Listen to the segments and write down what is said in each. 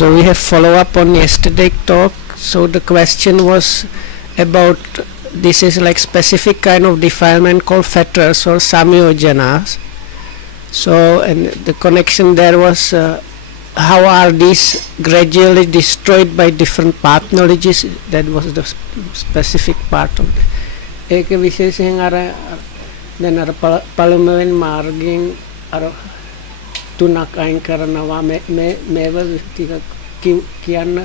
So we have follow up on yesterday talk. So the question was about this is like specific kind of defilement called fetters or samyojanas. So and the connection there was how are these gradually destroyed by different path knowledges. That was the specific part of it. ඒක විශේෂයෙන් අර දැන් අර පළමුවෙන් මාර්ගයෙන් අර තුනක් අයින් කරනවා මේව ටික කියන්න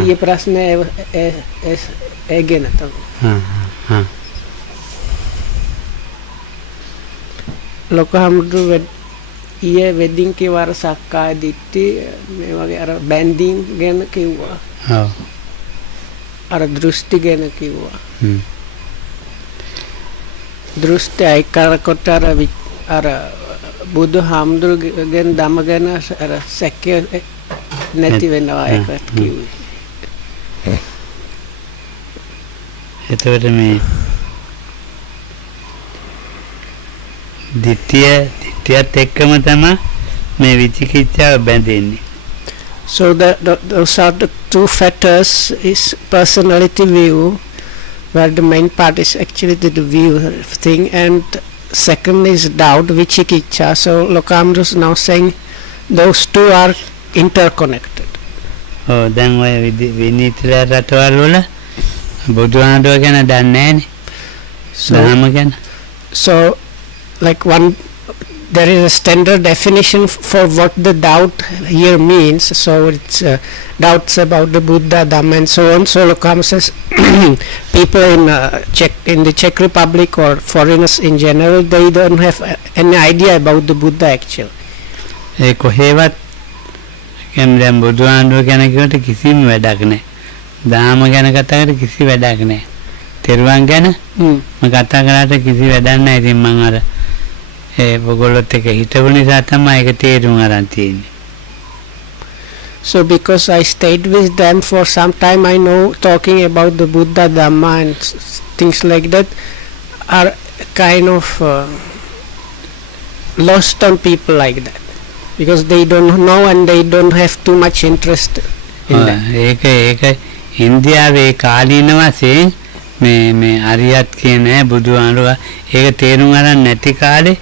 ඊයේ ප්‍රශ්නේ ඒ ගැන තමයි ලොකහම්දු ඊයේ වෙඩින් කිව්වා අර සක්කාය දිට්ඨි මේ වගේ අර බැන්ඩින් ගැන කිව්වා අර දෘෂ්ටි ගැන කිව්වා දෘෂ්ටි අයිකාරකොට අර බුදුහාමුදුරුවෝ ගැන ධම්ම ගැන අර සැකය නැති වෙනවා ඒකත් කිව්වේ එතකොට මේ දිට්ඨියත් එක්කම තමයි මේ විචිකිච්ඡාව බැඳෙන්නේ. So those are the two fetters is personality view, where the main part is actually the view thing, and second is doubt, vichikicha. So Lokamru is now saying those two are interconnected. Oh, then we need to let that all Buddha again done so like one there is a standard definition for what the doubt here means. So it's doubts about the Buddha, Dhamma, and so on. So Lokam says people in the Czech Republic or foreigners in general, they don't have any idea about the Buddha actually. කොහේවත් දැන් බුදුහාමුදුරුවෝ ගැන කිව්වට කිසිම වැඩක් නැහැ. ධාම ගැන කතා කරලා කිසි වැඩක් නැහැ. තෙරුවන් ගැන මම කතා කරාට කිසි වැඩක් නැහැ. ඉතින් මම අර ඔයගොල්ලොත් එක හිටපු නිසා තමයි ඒක තේරුම් අරන් තියෙන්නේ. So because I stayed with them for some time, I know talking about the Buddha, Dhamma and things like that are kind of lost on people like that. Because they don't know and they don't have too much interest in that. ඒක ඉන්දියාවේ කාලීන වශයෙන් මේ අරියත් කියන බුදුහාමුදුරුවෝ ඒක තේරුම් අරන් නැති කාලේ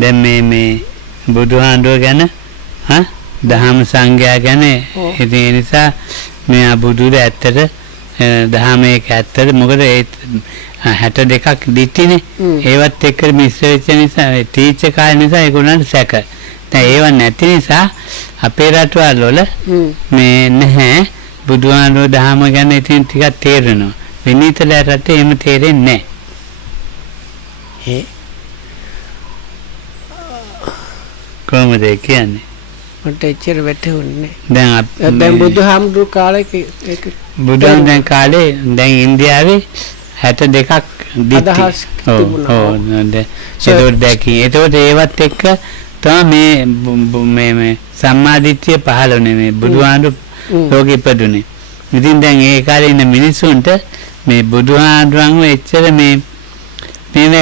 දැන් මේ බුදුහාමුදුරුවෝ ගැන දහම් සංඝයා ගැන ඉතින් ඒ නිසා මේ බුදුර ඇත්තට දහම ඒක ඇත්තට මොකද ඒ 62ක් දිටිනේ ඒවත් එක්ක මිශ්‍ර වෙච්ච නිසා තීච්ඡ කාලේ නිසා ඒගොල්ලන්ට සැක දැන් ඒව නැති නිසා අපේ රටවල් වල මේ නැහැ බුදුහාමුදුරුවෝ දහම ගැන ඉතින් ටිකක් තේරෙනවා විනීතල රටේ එහෙම තේරෙන්නේ නැහැ කොහොමද කියන්නේ මට එච්චර වැටහුන්නේ දැන් බුදුහාමුදුරුවෝ කාලේ ඒක බුදුන් දැන් කාලේ දැන් ඉන්දියාවේ 62ක් දිට්ඨි ඒතකොට ඒවත් එක්ක තමයි මේ සම්මාදිට්ඨිය පහළ වුනේ මේ බුදුහාමුදුරුවෝ ලෝකෙ ඉපදුනේ. ඉතින් දැන් ඒ කාලේ ඉන්න මිනිස්සුන්ට මේ බුදුහාමුදුරුවන්ව එච්චර මේ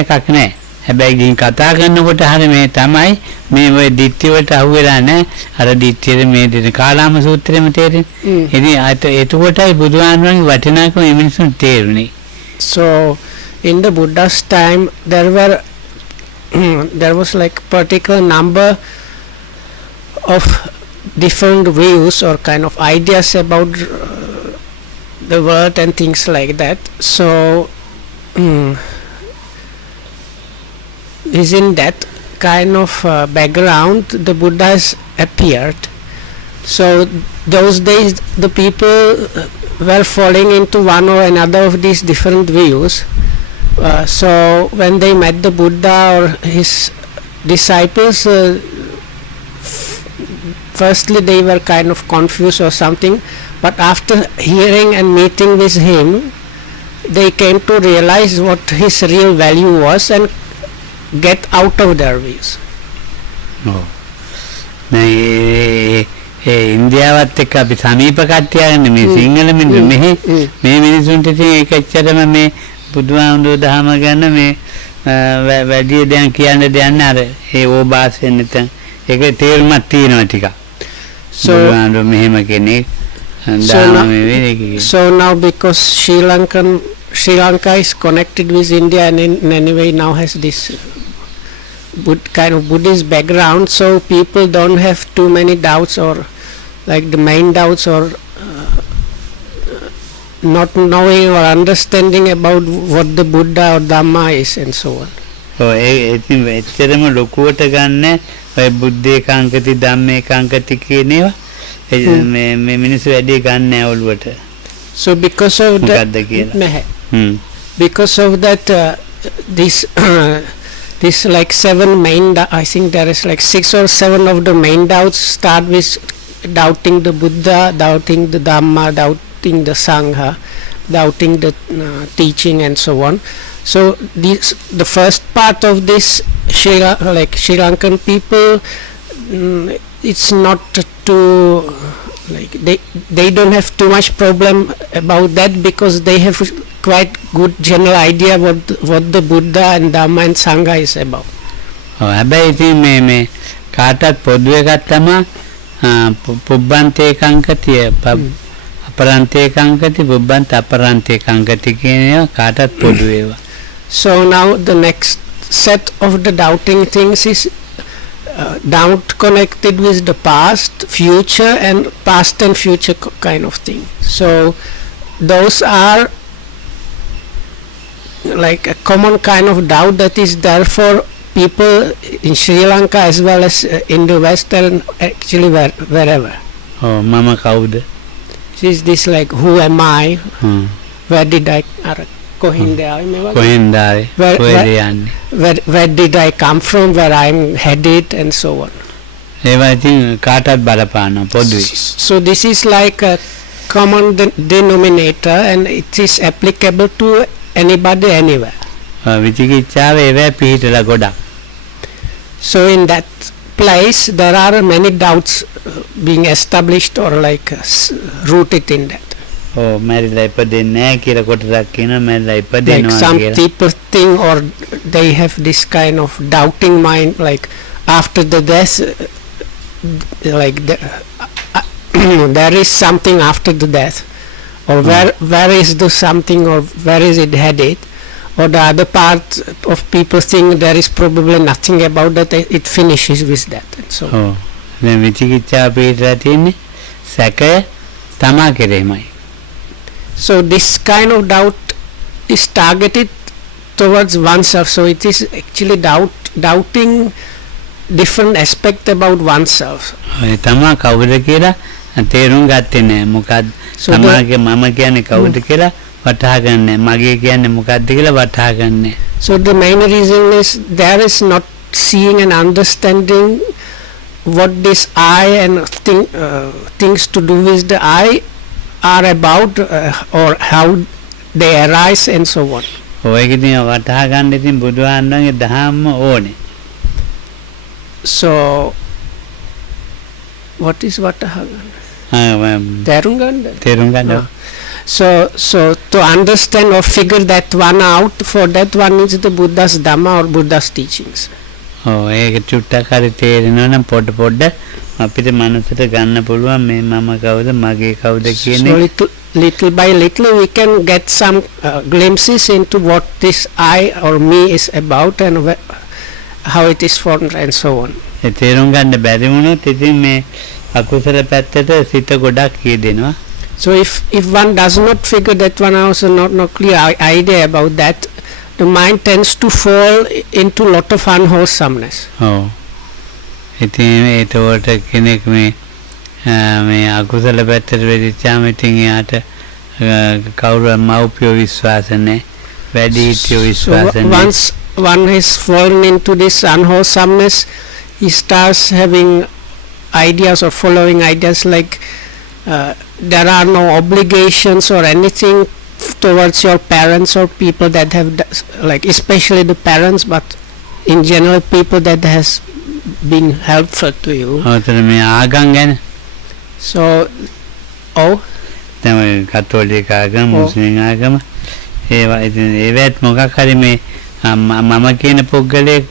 එකක් නැහැ. හැබැයි ගිහින් කතා කරනකොට හරිය මේ තමයි මේ ඔය දිට්ඨිය වලට අහුවෙලා නැහැ. අර දිට්ඨියේ මේ දෙන කාලාම සූත්‍රෙම තේරෙන්නේ. ඉතින් එතකොටයි බුදුහාමුදුරුවන්ගේ වටිනාකම මේ මිනිස්සුන්ට තේරුනේ. So in the Buddha's time there was like particular number of different views or kind of ideas about the world and things like that. So is in that kind of background the Buddha has appeared. So those days the people were falling into one or another of these different views. So when they met the Buddha or his disciples, firstly they were kind of confused or something, but after hearing and meeting with him, they came to realize what his real value was and get out of their views. ඉන්දියාවත් එක්ක අපි සමීප කට්ටියන්නේ මේ සිංහල මිනිස්සු මේ මිනිසුන්ට තියෙන එක ඇත්තටම මේ බුදුහාමුදුරුවෝ දහම ගැන මේ වැඩි දෙයක් කියන්න දෙයක් නෑ අර ඒ ඕබාසෙන් නැත්නම් ඒක තේරුමක් තියෙනවා ටිකක්. So බුදුහාඳුර මෙහෙම කෙනෙක් දාම මේ වේකේ. so now because Sri Lanka is connected with India and in any way now has this kind of Buddhist background, so people don't have too many doubts, or like the main doubts, or not knowing or understanding about what the Buddha or Dhamma is and so on. ඔව් ඒ ඉතින් එච්චරම ලොකුවට ගන්න ඔය බුද්ධ ඒකාංකති ධම්ම ඒකාංකති කියන ඒවා මේ මිනිස්සු වැඩි ගන්න නැහැ ඔළුවට. So because of මොකද්ද කියලා? because of that this like 7 main I think there is like 6 or 7 of the main doubts start with doubting the Buddha, doubting the Dhamma, doubting the Sangha, doubting the teaching and so on. So the first part of this Sri Lankan people, it's not too like they don't have too much problem about that, because they have quite good general idea what the Buddha and Dhamma and Sangha is about. හැබැයි ඉතින් මේ කාටත් පොදු එකක් තමයි පුබ්බන්තේ කංකතිය අපරන්තේ කංකති පුබ්බන්ත අපරන්තේ කංකති කියන ඒවා කාටත් පොදු ඒවා. So now the next set of the doubting things is doubt connected with the past, future, and past and future kind of thing. So those are like a common kind of doubt that is there for people in Sri Lanka as well as in the West and actually wherever. Oh, Mama Kauda. Is this like, who am I? Where did I where did I come from, where I'm headed, and so on. So this is like a common denominator, and it is applicable to anybody anywhere. So in that place there are many doubts being established or like rooted in that. Oh, like some people think, or they have this kind of doubting mind, like after the death, like there is something after the death, or where is the something, or where is it headed, or the other part of people think there is probably nothing about that, it finishes with that, and so on. So this kind of doubt is targeted towards oneself, so it is actually doubting different aspect about oneself. So the main reason is there is not seeing and understanding what this I and things to do with the I are about, or how they arise and so on. So what is Terunganda? So to understand or figure that one out, for that one is the Buddha's Dhamma or Buddha's teachings. අපිට මනසට ගන්න පුළුවන් මේ මම කවුද මගේ කවුද කියන little by little we can get some glimpses into what this I or me is about, and how it is formed and so on. ඒ තේරුම් ගන්න බැරි වුණොත් ඉතින් මේ අකුසල පැත්තට සිත ගොඩක් කියදෙනවා. So if one does not figure that one out, not clear idea about that, the mind tends to fall into lot of unwholesomeness. ඉතින් ඒතකොට කෙනෙක් මේ අකුසල පැත්තට වෙදිච්චාම ඉතින් එයාට කවුරු මව්පියෝ විශ්වාස නැහැ, වැඩිහිටියෝ විශ්වාස නැහැ. Once one has fallen into this unwholesomeness, he starts having ideas or following ideas like there are no obligations or anything towards your parents or people that have, like especially the parents, but in general people that has been helpful to you. So කතෝලික ආගම, මුස්ලිම් ආගම, ඒවත් මොකක් හරි මේ මම කියන පුද්ගලයෙක්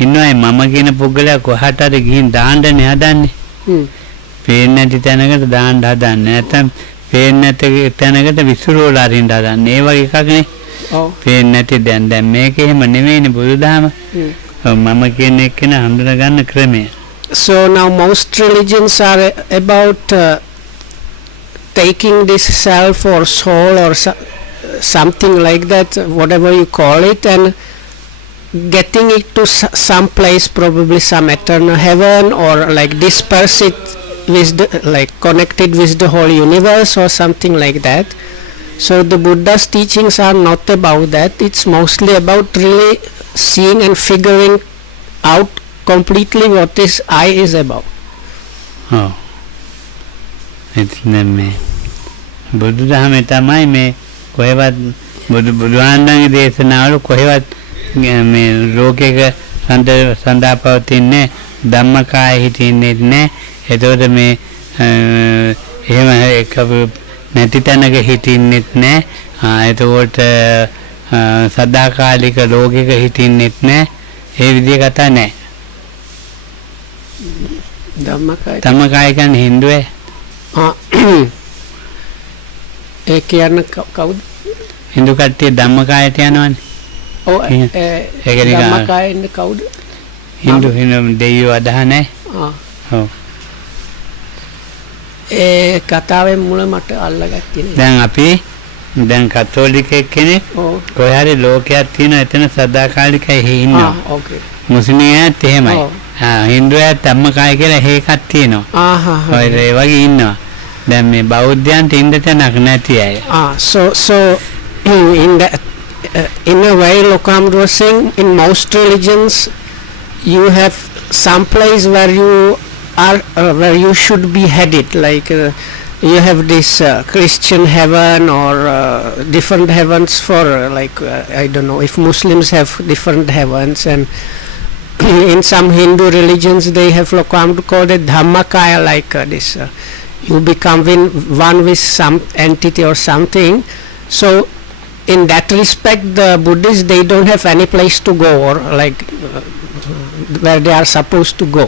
ඉන්නවයි මම කියන පුද්ගලයා කොහට හරි ගිහින් දාන්නනේ හදන්නේ. පේන්නේ නැති තැනකට දාන්න හදන්නේ. නැත්නම් පේන්නේ නැති තැනකට විසිරෝලා අරින්න හදන්නේ. ඒ වගේ එකක් නේ. ඔව්. පේන්නේ නැති දැන් මේක එහෙම නෙවෙයිනේ බුදුදහම. මම කියන එක නේ හඳුනා ගන්න ක්‍රමය. So now most religions are about taking this self or soul or something like that, whatever you call it, and getting it to some place, probably some eternal heaven, or like disperse it with the, like connected with the whole universe or something like that. So the Buddha's teachings are not about that. It's mostly about really seeing and figuring out completely what this I is about. Oh. It's me. බුදුදහමේ තමයි මේ කොහෙවත් බුදුහාමුදුරන්ගේ දේශනාවල කොහෙවත් මේ ලෝකයක සඳහා පවතින්නේ ධම්මකාය හිටින්නේ නැහැ. ඒතකොට මේ එහෙම එක නැති තැනක හිටින්නෙත් නැහැ. ඒතකොට සදාකාලික ලෝකයක හිටින්නෙත් නැහැ. ඒ විදිහ කතා නැහැ. ධම්මකාය කියන්නේ හින්දුවේ. ඒ කියන්නේ කවුද? හින්දු කට්ටිය ධම්මකායට යනවනේ. ඔව් ඒක ධම්මකාය ඉන්නේ කවුද? හින්දු දෙවියෝ අදහන්නේ. ඔව්. ඒ කතාවේ මුල මට අල්ලගත්තේ නෑ. දැන් අපි දැන් කතෝලිකයෙක් කෙනෙක් කොහේ හරි ලෝකයක් තියෙන එතන සදාකාලිකයි ඉන්නවා. ඕකේ. මුස්ලිමයත් එහෙමයි. හින්දුයත් ධම්මකාය කියලා එකක් තියෙනවා. ඔය ඒ වගේ ඉන්නවා. දැන් මේ බෞද්ධයන්ට ඉන්න තැනක් නැති අය. So in that in a way, Lokamud was saying, in most religions you have some place where you are where you should be headed, like you have this Christian heaven or different heavens for like I don't know if Muslims have different heavens, and in some Hindu religions they have Lokamud called it Dhammakaya, like this you become one with some entity or something. So in that respect the Buddhists, they don't have any place to go, or like where they are supposed to go.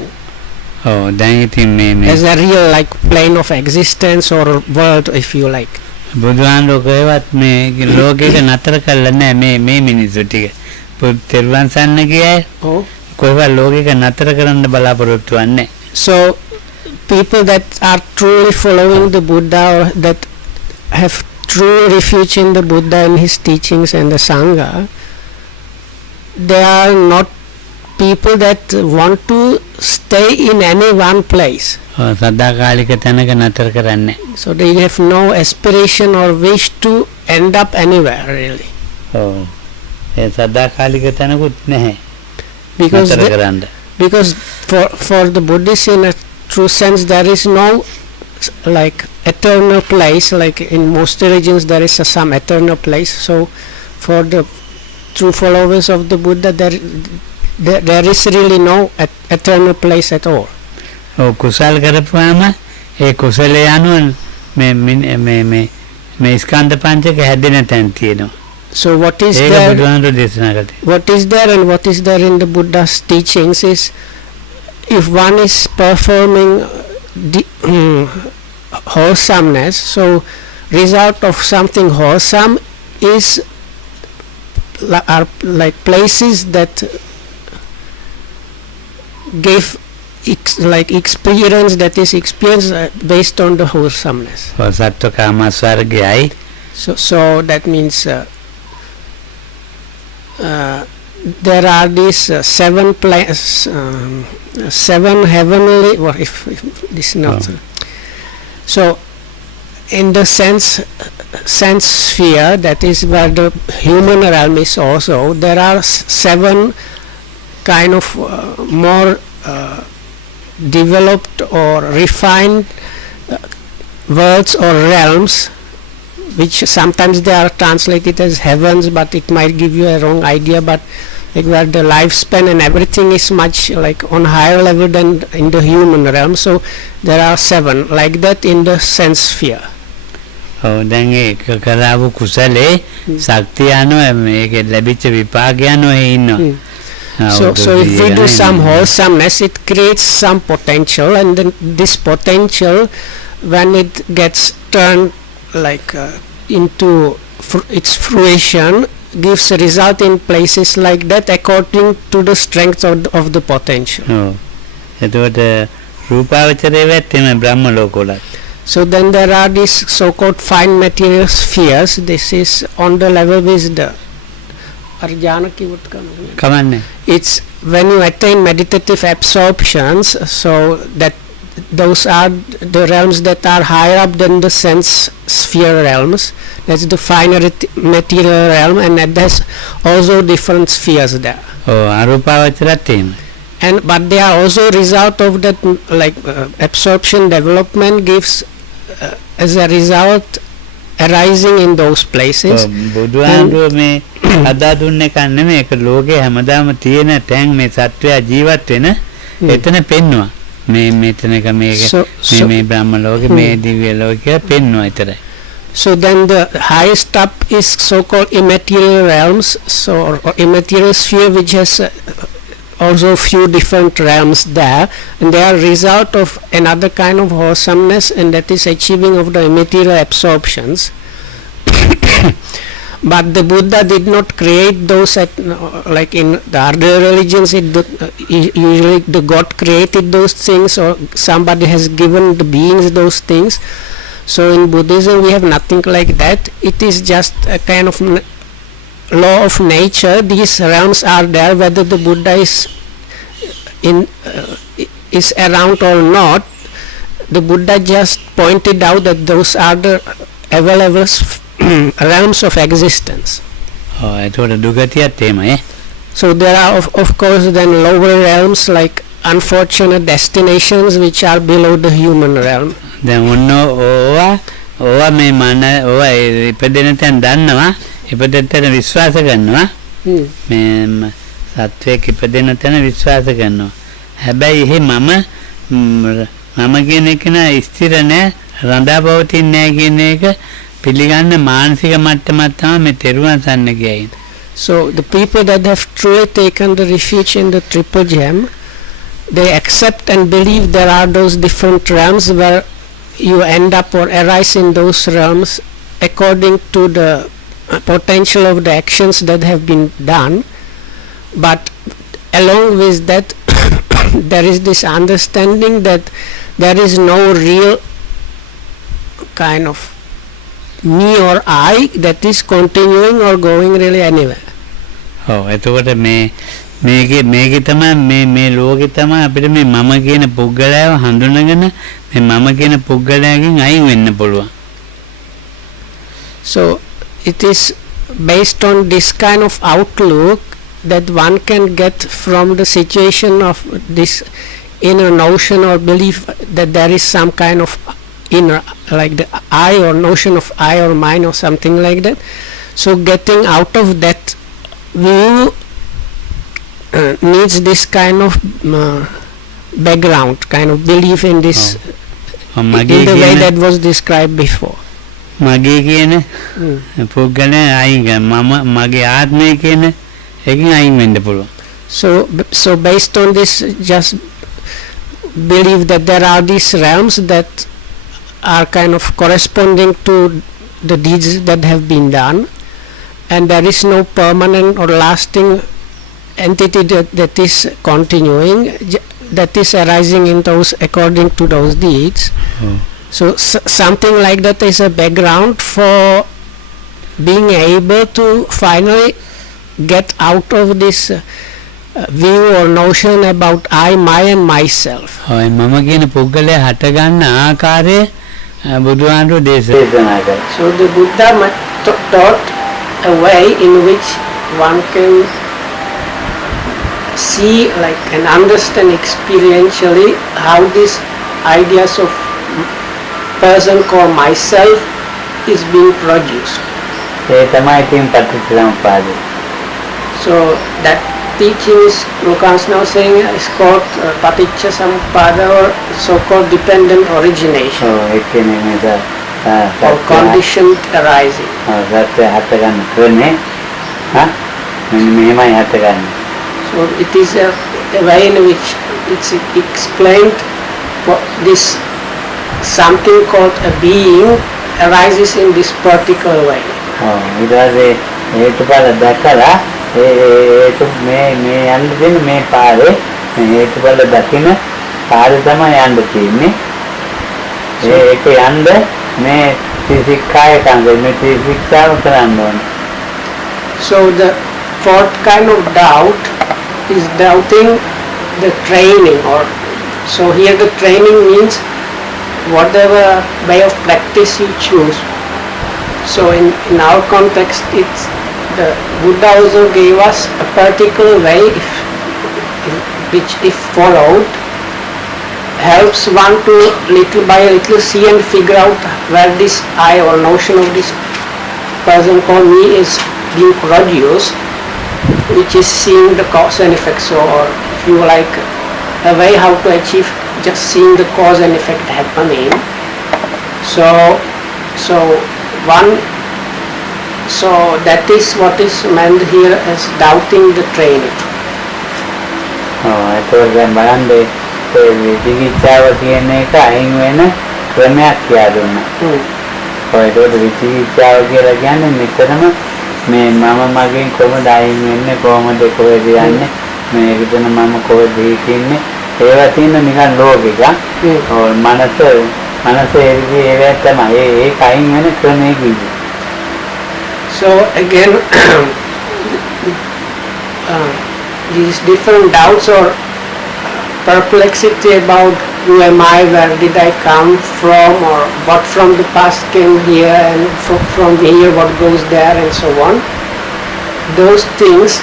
Oh, දැන් ඉතින් මේ as a real like plane of existence or world, if you like. බුදුහාමුදුරුවෝවත් මේ ලෝකෙක නතර කළා නෑ මේ මිනිස්සු ටික. තෙරුවන් සරණ ගියේ. ඔව්. කොහෙවත් ලෝකෙක නතර කරන්න බලාපොරොත්තු වෙන්නේ. So people that are truly following the Buddha, or that have true refuge in the Buddha and his teachings and the Sangha, they are not people that want to stay in any one place. සදාකාලික තැනක නතර කරන්නේ. So they have no aspiration or wish to end up anywhere really. ඔව්. ඒ සදාකාලික තැනකුත් නැහැ. Because for the Buddhists, in a true sense, there is no like eternal place. Like in most religions there is some eternal place. So for the true followers of the Buddha, there is really no eternal place at all. ඔව් කුසල් කරපුවාම ඒ කුසලය අනුව මේ ස්කන්ධ පංචක හැදෙන තැන් තියෙනවා. So what is there and what is there in the Buddha's teachings is, if one is performing wholesomeness, so result of something wholesome is are like places that give like experience, that is experience based on the wholesomeness. So that means there are these seven heavenly, or if this is not so in the sense sphere, that is where the human realm is also, there are seven kind of more developed or refined worlds or realms, which sometimes they are translated as heavens, but it might give you a wrong idea, but like where the lifespan and everything is much like on higher level than in the human realm. So there are seven like that in the sense sphere. දැන් ඒ කරාවු කුසලේ ශක්තිය අනුව මේක ලැබිච්ච විපාකය අනුව ඉන්නවා. So if we do some wholesomeness, it creates some potential, and then this potential, when it gets turned like into its fruition, gives a result in places like that according to the strength of the potential. එතකොට රූපාවචරයේ වෙත්තේම බ්‍රහ්ම ලෝකවල. So then there are these so-called fine material spheres. This is on the level with the Arjana kiwut kana. කමන්නේ. It's when you attain meditative absorptions, so that those are the realms that are higher up than the sense sphere realms. That's the finer material realm, and that has also different spheres there. අරූපාවචරත් එහෙම. And but they are also result of that, like absorption development gives as a result arising in those places. බුදුහාමුදුරුවෝ මේ අදා දුන්න එක නෙමෙයි, ඒක ලෝකේ හැමදාම තියෙන තැන් මේ සත්වයා ජීවත් වෙන එතන පෙන්නවා. මේ මෙතනක මේක මේ බ්‍රහ්ම ලෝකේ මේ දිව්‍ය ලෝකේ පෙන්නවා විතරයි. So then the highest up is so-called immaterial realms, so or immaterial sphere, which has also few different realms there, and they are result of another kind of wholesomeness, and that is achieving of the immaterial absorptions. But the Buddha did not create those like in the other religions. Usually the God created those things, or somebody has given the beings those things. So in Buddhism we have nothing like that. It is just a kind of law of nature. These realms are there whether the Buddha is around or not. The Buddha just pointed out that those are the available realms of existence. So there are of course then lower realms like unfortunate destinations which are below the human realm. දැන් ඔන්න ඕවා මේ මන ඕවා ඉපදෙන තැන් දන්නවා, ඉපදෙන තැන විශ්වාස කරනවා. මේ සත්වයක් ඉපදෙන තැන විශ්වාස කරනවා. හැබැයි එහෙ මම කියන එක නා ස්ථිර නැහැ, රඳා පවතින්නේ නැහැ කියන එක පිළිගන්න මානසික මට්ටමක් තමයි මේ තෙරුවන් සරණ ගියයි. So the people that have truly taken the refuge in the Triple Gem, they accept and believe there are those different realms where you end up or arise in those realms according to the potential of the actions that have been done. But along with that there is this understanding that there is no real kind of me or I that is continuing or going really anywhere. එතකොට මේකේ තමයි මේ ලෝකේ තමයි අපිට මේ මම කියන පුද්ගලයාව හඳුනගෙන මේ මම කියන පුද්ගලයාගෙන් අයින් වෙන්න පුළුවන්. So it is based on this kind of outlook that one can get from the situation of this inner notion or belief that there is some kind of inner, like the I or notion of I or mine or something like that. So getting out of that view needs this kind of background, kind of belief in this in the way that was described before. මගේ කියන පුද්ගලයා අයින් මගේ ආත්මය කියන එකෙන් අයින් වෙන්න පුළුවන්. So based on this just believe that there are these realms that are kind of corresponding to the deeds that have been done, and there is no permanent or lasting entity that is continuing, that is arising in those according to those deeds. So something like that is a background for being able to finally get out of this view or notion about I, my and myself. මම කියන පුද්ගලයා හට ගන්න ආකාරය බුදුහාමුදුරුවෝ දේශනා කළා. So the Buddha taught a way in which one can see like and understand experientially how these ideas of person called myself is being produced. ඒ තමයි තින් පටිච්චසමුප්පාදය. So that teaching is Lukans now saying is called Paticcasamuppada or so-called dependent origination. Or conditioned arising. So So it is a way in which it's explained what this something called a being arises in this particular way. ඊට පස්සේ හේතුඵල දැකලා හේතු මේ යන්න දෙන මේ පාරේ මේ හේතුඵල දකින පාරේ තමයි යන්න තියෙන්නේ. ඒක යන්න මේ ත්‍රිශික්ෂාය කංග මේ ත්‍රිශික්ෂාව කරන්න ඕනේ. So the fourth kind of doubt is doubting the training, or so here the training means whatever way of practice you choose. So in our context, it's the Buddha also gave us a particular way which if followed helps one to little by little see and figure out where this I or notion of this person called me is being produced, which is seeing the cause and effect. So, or if you like a way how to achieve just seeing the cause and effect happening. So that is what is meant here as doubting the training. ඒකෝ දැන් බලන්න ඒ විචිකිච්ඡාව කියන එක අයින් වෙන ක්‍රමයක් කියලා දුන්නා. ඒකෝට විචිකිච්ඡාව කියලා කියන්නේ මෙතරම මේ මම මගෙන් කොහොමද අයින් වෙන්නේ කොහොමද කොහෙද යන්නේ මේක දෙන මම කොහෙද ඉන්නේ ඒවා තියෙන නිකන් ලෝකෙක මනස ඒකේ තමයි ඒක අයින් වෙන ක්‍රමය කිව්වේ. So again these different doubts or perplexity about who am I, where did I come from, or what from the past came here and from here what goes there and so on. Those things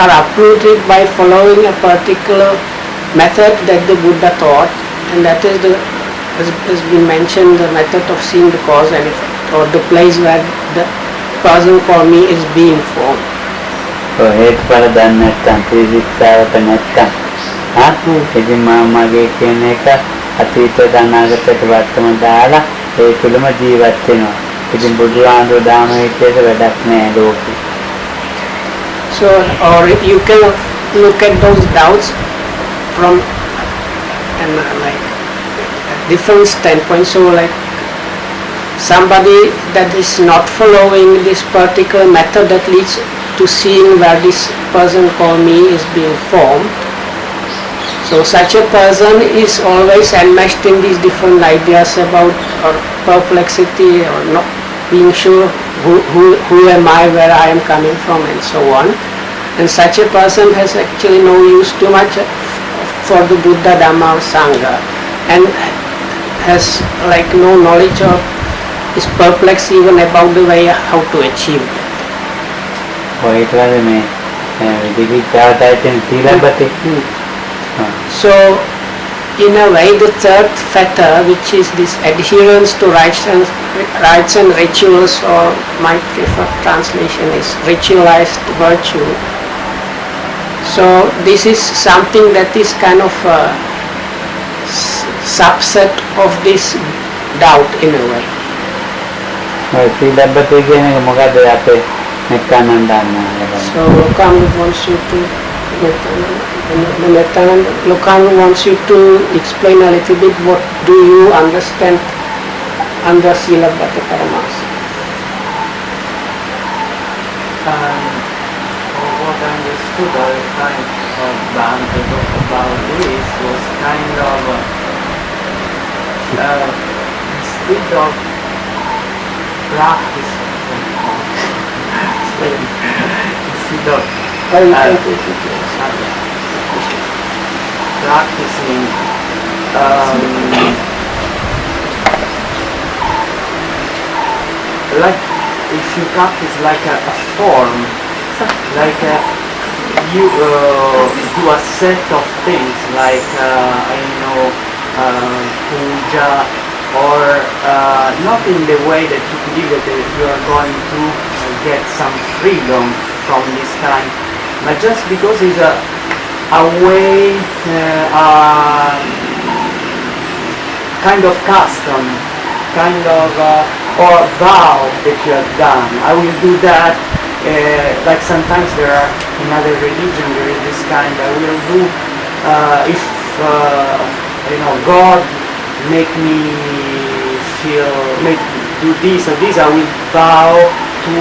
are uprooted by following a particular method that the Buddha taught, and that is has been mentioned, the method of seeing the cause and effect, or the place where the person called me is being formed. So හේතුඵල දන්නේ නැත්නම් ත්‍රිශික්ෂාවට නැත්නම් ඉතින් මගේ කියන එක අතීතයට අනාගතයට වර්තමාන දාලා ඒ තුලම ජීවත් වෙනවා. ඉතින් බුදුහාමුදුරුවෝ දාන විදියට වැඩක් නෑ ලෝකෙ. So, or you can look at those doubts from like different standpoints. So, like somebody that is not following this particular method that leads to seeing where this person called me is being formed. So such a person is always enmeshed in these different ideas about or perplexity or not being sure who am I, where I am coming from and so on. And such a person has actually no use too much for the Buddha, Dhamma or Sangha, and has like no knowledge or is perplexed even about the way how to achieve that. So in a way the third fetter, which is this adherence to rites and rituals, or my preferred translation is ritualized virtue. So this is something that is kind of a subset of this doubt in a way. So Lokananda wants you to Lokananda wants you to explain a little bit what do you understand under Silabbata Paramasa. What I understood at the time of Bhante about this was kind of instead of practice instead of practicing like if you practice like a form, like you do a set of things like I know puja, or not in the way that you believe that you are going to get some freedom from this kind, but just because it's a way, kind of custom, kind of or vow that you have done. I will do that like sometimes there are in other religion there is this kind I will do if God make me do this or this, I will vow to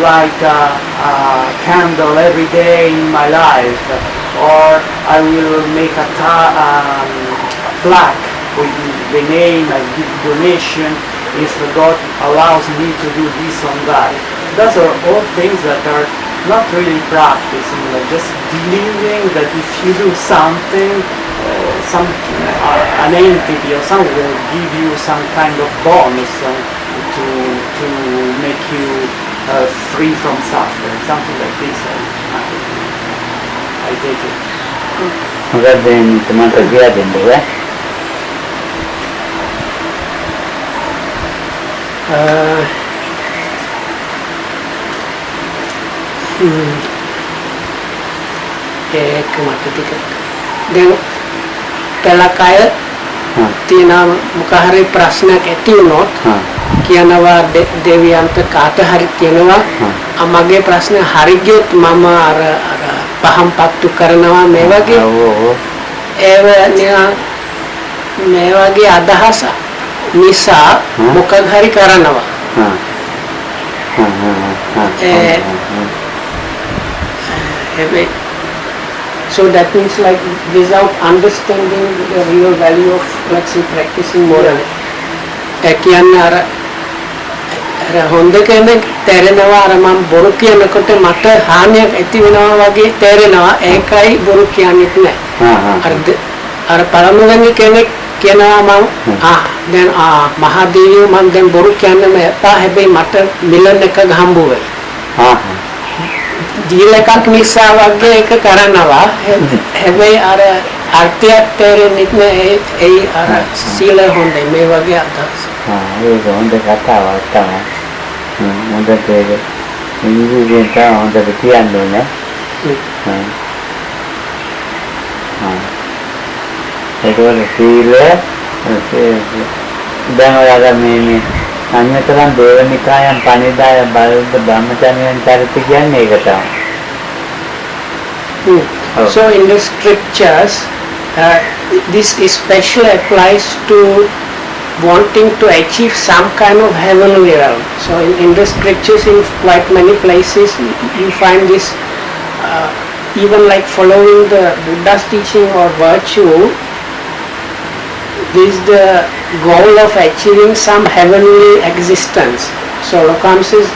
light a candle every day in my life, or I will make a plaque with the name, I give donation if God allows me to do this or that. Those are all things that are not really practicing, just believing that if you do something, an entity or someone will give you some kind of bonus to make you free from suffering, something like this. I take it. මොකද මට කියා දෙන්න ඒක මට ටිකක් දැන් පළකය තියෙන මොක හරි ප්‍රශ්නයක් ඇති වුණොත් කියනවා දෙවියන්ට කාට හරි කියනවා මගේ ප්‍රශ්න හරි ගියොත් මම අර පහම් පත්තු කරනවා මේ වගේ මේ වගේ අදහස නිසා මොකක් හරි කරනවා so that means like without understanding the real value of, let's say, practicing morally. කියන්නේ අර හොඳ කෙනෙක් තේරෙනවා අර මම බොරු කියනකොට මට හානියක් ඇති වෙනවා වගේ තේරෙනවා ඒකයි බොරු කියන්නේත් නැහැ. අර පළමුවෙනි කෙනෙක් කියනවා මම දැන් මහදේවිය මම දැන් බොරු කියන්න එපා හැබැයි මට මිලන් එකක් හම්බ වෙයි. දීල එකක් නිසා වගේ එක කරනවා හැබැයි අර අර්ථයක් තේරෙන්නේ නැහැ ඒ අර සීල හොඳයි මේ වගේ අදහස්. ඒක හොඳ කතාවක් තමයි. හොඳට ඒක ඉංග්‍රීසියෙන් තමයි හොඳට කියන්න ඕනේ. ඒකවල සීල දැන් ඔයාලා මේ අන්‍යතරන් දේවනිකායන් පණිදාය බෞද්ධ බ්‍රහ්මචර්යයන් චරිත කියන්නේ ඒක තමයි. So in the scriptures, this especially applies to wanting to achieve some kind of heavenly realm. So in the scriptures, in quite many places, you find this, even like following the Buddha's teaching or virtue, this is the goal of achieving some heavenly existence. So Lokam says,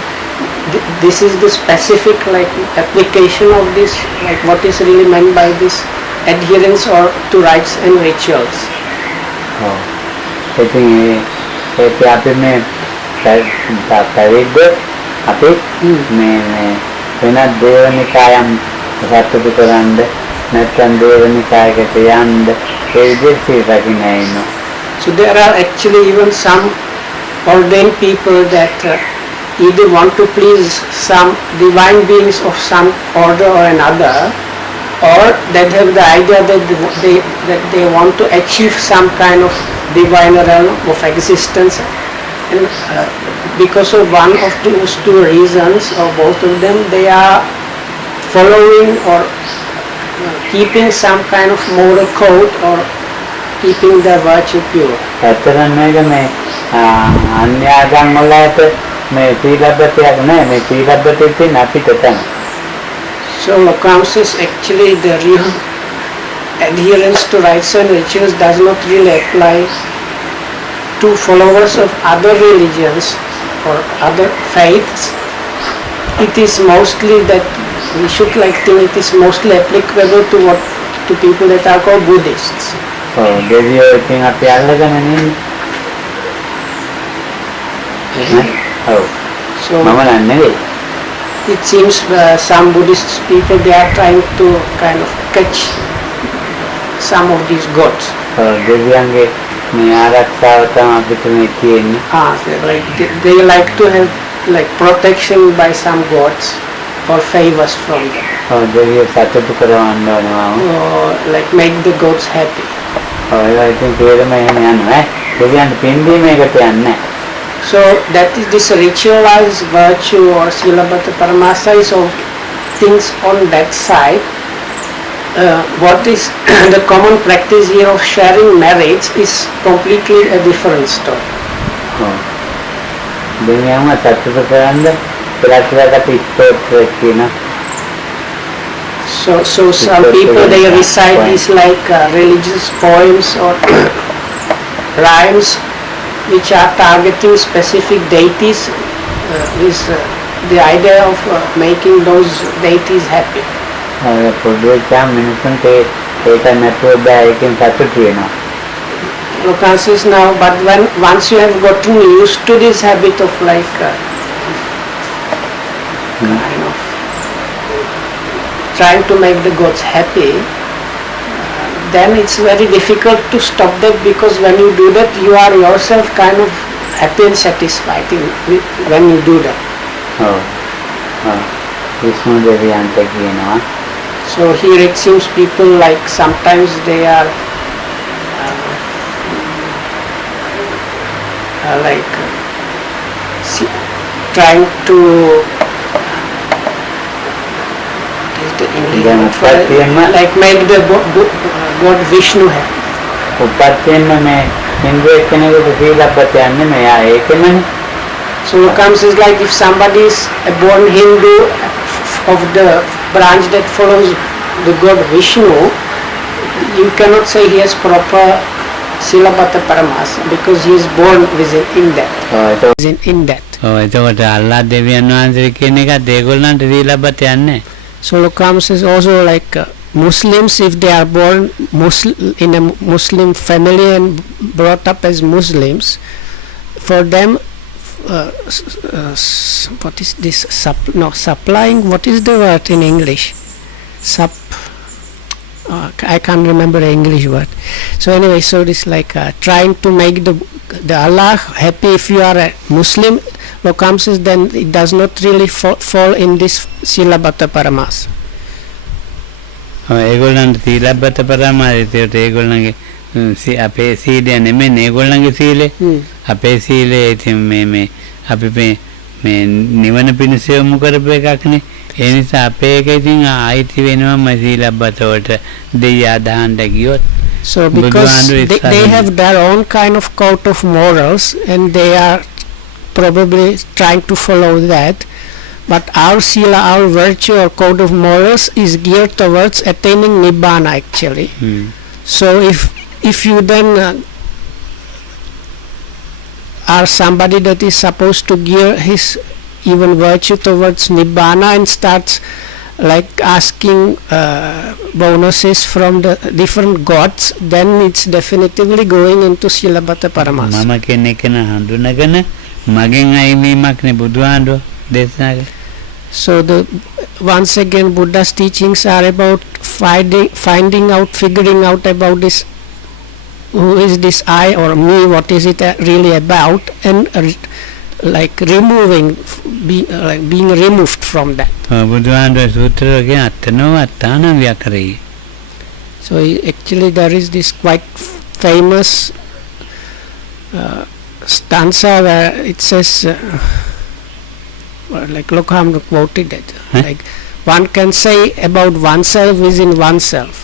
this is the specific like application of this, like what is really meant by this adherence or to rites and rituals. ඉතින් ඒක අපි මේ පරිද්ද අපි මේ වෙනත් දේවනිකායන් සතුටු කරන්න නැත්නම් දේවනිකායකට යන්න ඒ විදිහට රකින්න ඉන්නවා. So there are actually even some ordained people that either want to please some divine beings of some order or another, or that have the idea that they want to achieve some kind of divine realm of existence, and because of one of those two reasons or both of them, they are following or keeping some kind of moral code or keeping their virtue pure. ඇත්තටම මේක මේ අන්‍ය ආගම් වලට මේ සීලබ්බතයක් නෑ මේ සීලබ්බතෙත් තියෙන අපිට තමයි. So Lokam says actually the real adherence to rites and rituals does not really apply to followers of other religions or other faiths. It is mostly that we should like think it is mostly applicable to people that are called Buddhists. දෙවියෝ ඉතින් අපි අල්ලගෙන ඉන්නේ. So මම නන්නේ. it seems some Buddhist people they are trying to kind of catch some of these gods. දෙවියන්ගේ මේ ආරක්ෂාව තමයි අපිට මේ තියෙන්නේ. They like to have like protection by some gods or favors from them. දෙවියෝ සතුටු කරවන්න ඕනවා. Or like make the gods happy. ඉතින් තේරෙම එහෙම යනවා. දෙවියන්ට පින්දීමේකට යන්නේ. So that is this ritualized virtue or Silabhata Paramasa is of things on that side. What is the common practice here of sharing marriage is completely a different story. දෙවියන්ව සතුට කරන්න පෙරටකට ස්තෝත්‍රයක් කියන So some people they recite these like religious poems or rhymes which are targeting specific deities with the idea of making those deities happy. පොඩ්ඩක් මිනිස්සුන්ට ඒක නැතුව බෑ ඒකෙන් සතුට වෙනවා. Lokan says now, but once you have gotten used to this habit of like kind of trying to make the gods happy, then it's very difficult to stop that, because when you do that you are yourself kind of happy and satisfied when you do that. Vishnu දෙවියන්ට කියනවා. So here it seems people like sometimes they are trying to like make the God Vishnu happy. උපත්යෙන්ම මේ හින්දු එක්කෙනෙකුට සීලබ්බත යන්නේ මෙයා ඒකමනේ. So it comes is like if somebody is a born Hindu of the branch that follows the God Vishnu, you cannot say he has proper Silabhata Paramasa because he is born in that. In that. එතකොට අල්ලා දෙවියන් වහන්සේ කියන එකත් ඒගොල්ලන්ට සීලබ්බත යන්නේ. So Lokam says also like Muslims, if they are born in a Muslim family and brought up as Muslims, for them what is this supplying, what is the word in English? I can't remember the English word. So anyway, so this like trying to make the Allah happy. If you are a Muslim, Lokam says, then it does not really fall in this Silabhata Paramasa. ඒගොල්ලන්ට සීලබ්බත පරමාරිතයට ඒගොල්ලන්ගේ අපේ සීලය නෙමෙයි ඒගොල්ලන්ගේ සීලය. අපේ සීලය ඉතින් මේ අපි මේ නිවන පිණිස යොමු කරපු එකක්නේ. ඒ නිසා අපේ එක ඉතින් ආයිති වෙනවම සීලබ්බත වලට දෙයියා දාන්න ගියොත්. So because they have their own kind of code of morals and they are probably trying to follow that, but our sila, our virtue or code of morals is geared towards attaining nibbana actually. So if you then are somebody that is supposed to gear his even virtue towards nibbana and starts like asking bonuses from the different gods, then it's definitively going into Silabhata Paramasa. මම කෙනෙක් කෙනා හඳුනගෙන මගෙන් අයිමීමක් නේ බුදුහාඳුර දේශනා කළේ. So once again Buddha's teachings are about finding out, figuring out about this, who is this I or me, what is it really about, and like removing, being removed from that. බුදුහාඳුර සූත්‍රයේ අත්නෝ අත්තාන ව්‍යාකරේ. So actually there is this quite famous stanza where it says like Lokam quoted it, like one can say about oneself is in oneself.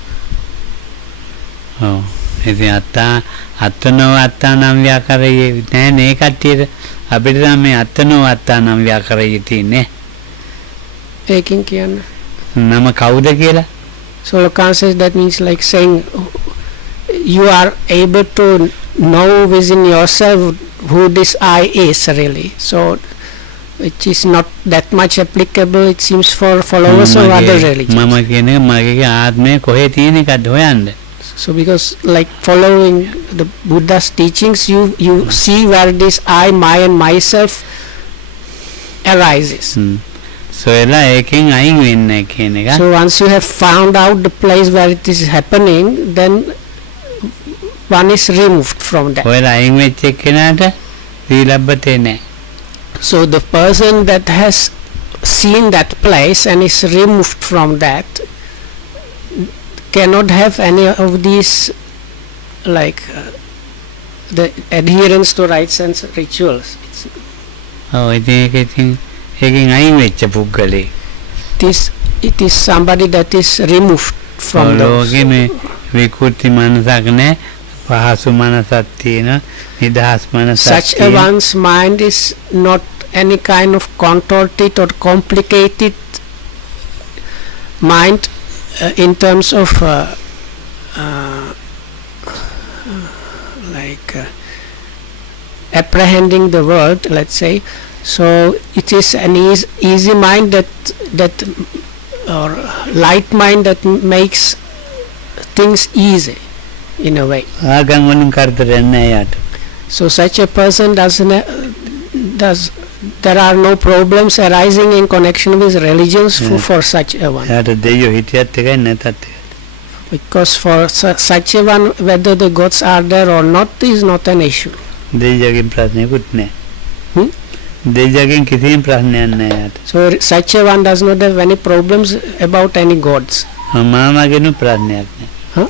ඉතින් අත්නෝ අත්තානම් ව්‍යාකරේ නෑ නේ කට්ටියට අපිට නම් මේ අත්නෝ අත්තානම් ව්‍යාකරේ තියෙන්නේ. ඒකින් කියන්නේ නම කවුද කියලා. So Lokam says that means like saying you are able to know within yourself who this I is really. So which is not that much applicable, it seems, for followers of other religions. මම කියන්නේ මගේ ආත්මය කොහේ තියෙන එකද හොයන්න. So because like following the Buddha's teachings, you see where this I, my and myself arises. So once you have found out the place where it is happening, then one is removed from that. So the person that has seen that place and is removed from that cannot have any of these like the adherence to rites and rituals. ඔව් ඉතින් ඒක ඉතින් ඒකෙන් අයින් වෙච්ච පුද්ගලෙක්. it is somebody that is removed from those. ලෝකෙ මේ විකෘති මනසක් නැහැ. පහසු මනසක් තියෙන නිදහස් මනසක් Such a one's mind is not any kind of contorted or complicated mind in terms of apprehending the world, let's say. So it is an easy mind that or light mind that makes things easy in a way. ආගම් වලින් කරදරයක් නැහැ යාට. So such a person there are no problems arising in connection with religions for such a one. යාට දෙයියෝ හිටියත් එකයි නැතත් එකයි. Because for such a one, whether the gods are there or not is not an issue. දෙයියගෙන් ප්‍රශ්නයක්වත් නැහැ. දෙයියගෙන් කිසිම ප්‍රශ්නයක් නැහැ යාට. So such a one does not have any problems about any gods. මාමාගෙනු ප්‍රශ්නයක් නැහැ. Huh?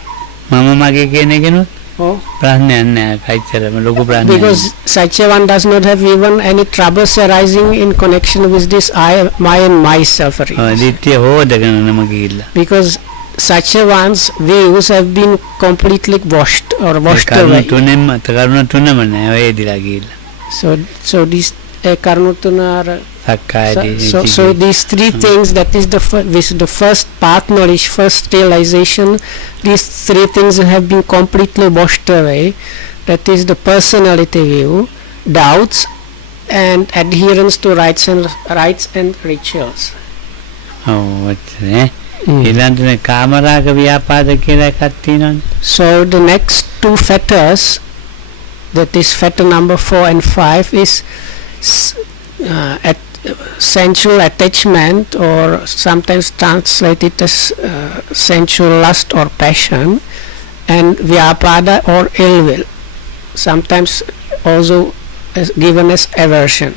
මම මගේ කියන එකනොත් Oh. ප්‍රශ්නයක් නැහැ. කයිතරම ලොකු ප්‍රශ්නයක්. Because such a one does not have even any troubles arising in connection with this my and myself. දිට්ඨිය හොදගෙන නම ගිහිල්ලා. Because such a one's views have been completely washed away. තුනෙන්ම කරුණ තුනම නැහැ. ඔය දිලා ගිහිල්ලා. So these karnutuna are සක්කාය so these three things, that is the first path knowledge, first realization, these three things have been completely washed away. That is the personality view, doubts, and adherence to rites and rituals. ඊළඟට කාමරාග ව්‍යාපාද කියලා එකක් තියෙනවානේ. So the next two fetters, that is fetter number 4 and 5, is sensual attachment, or sometimes translated as sensual lust or passion, and vyapada or ill will, sometimes also given as aversion.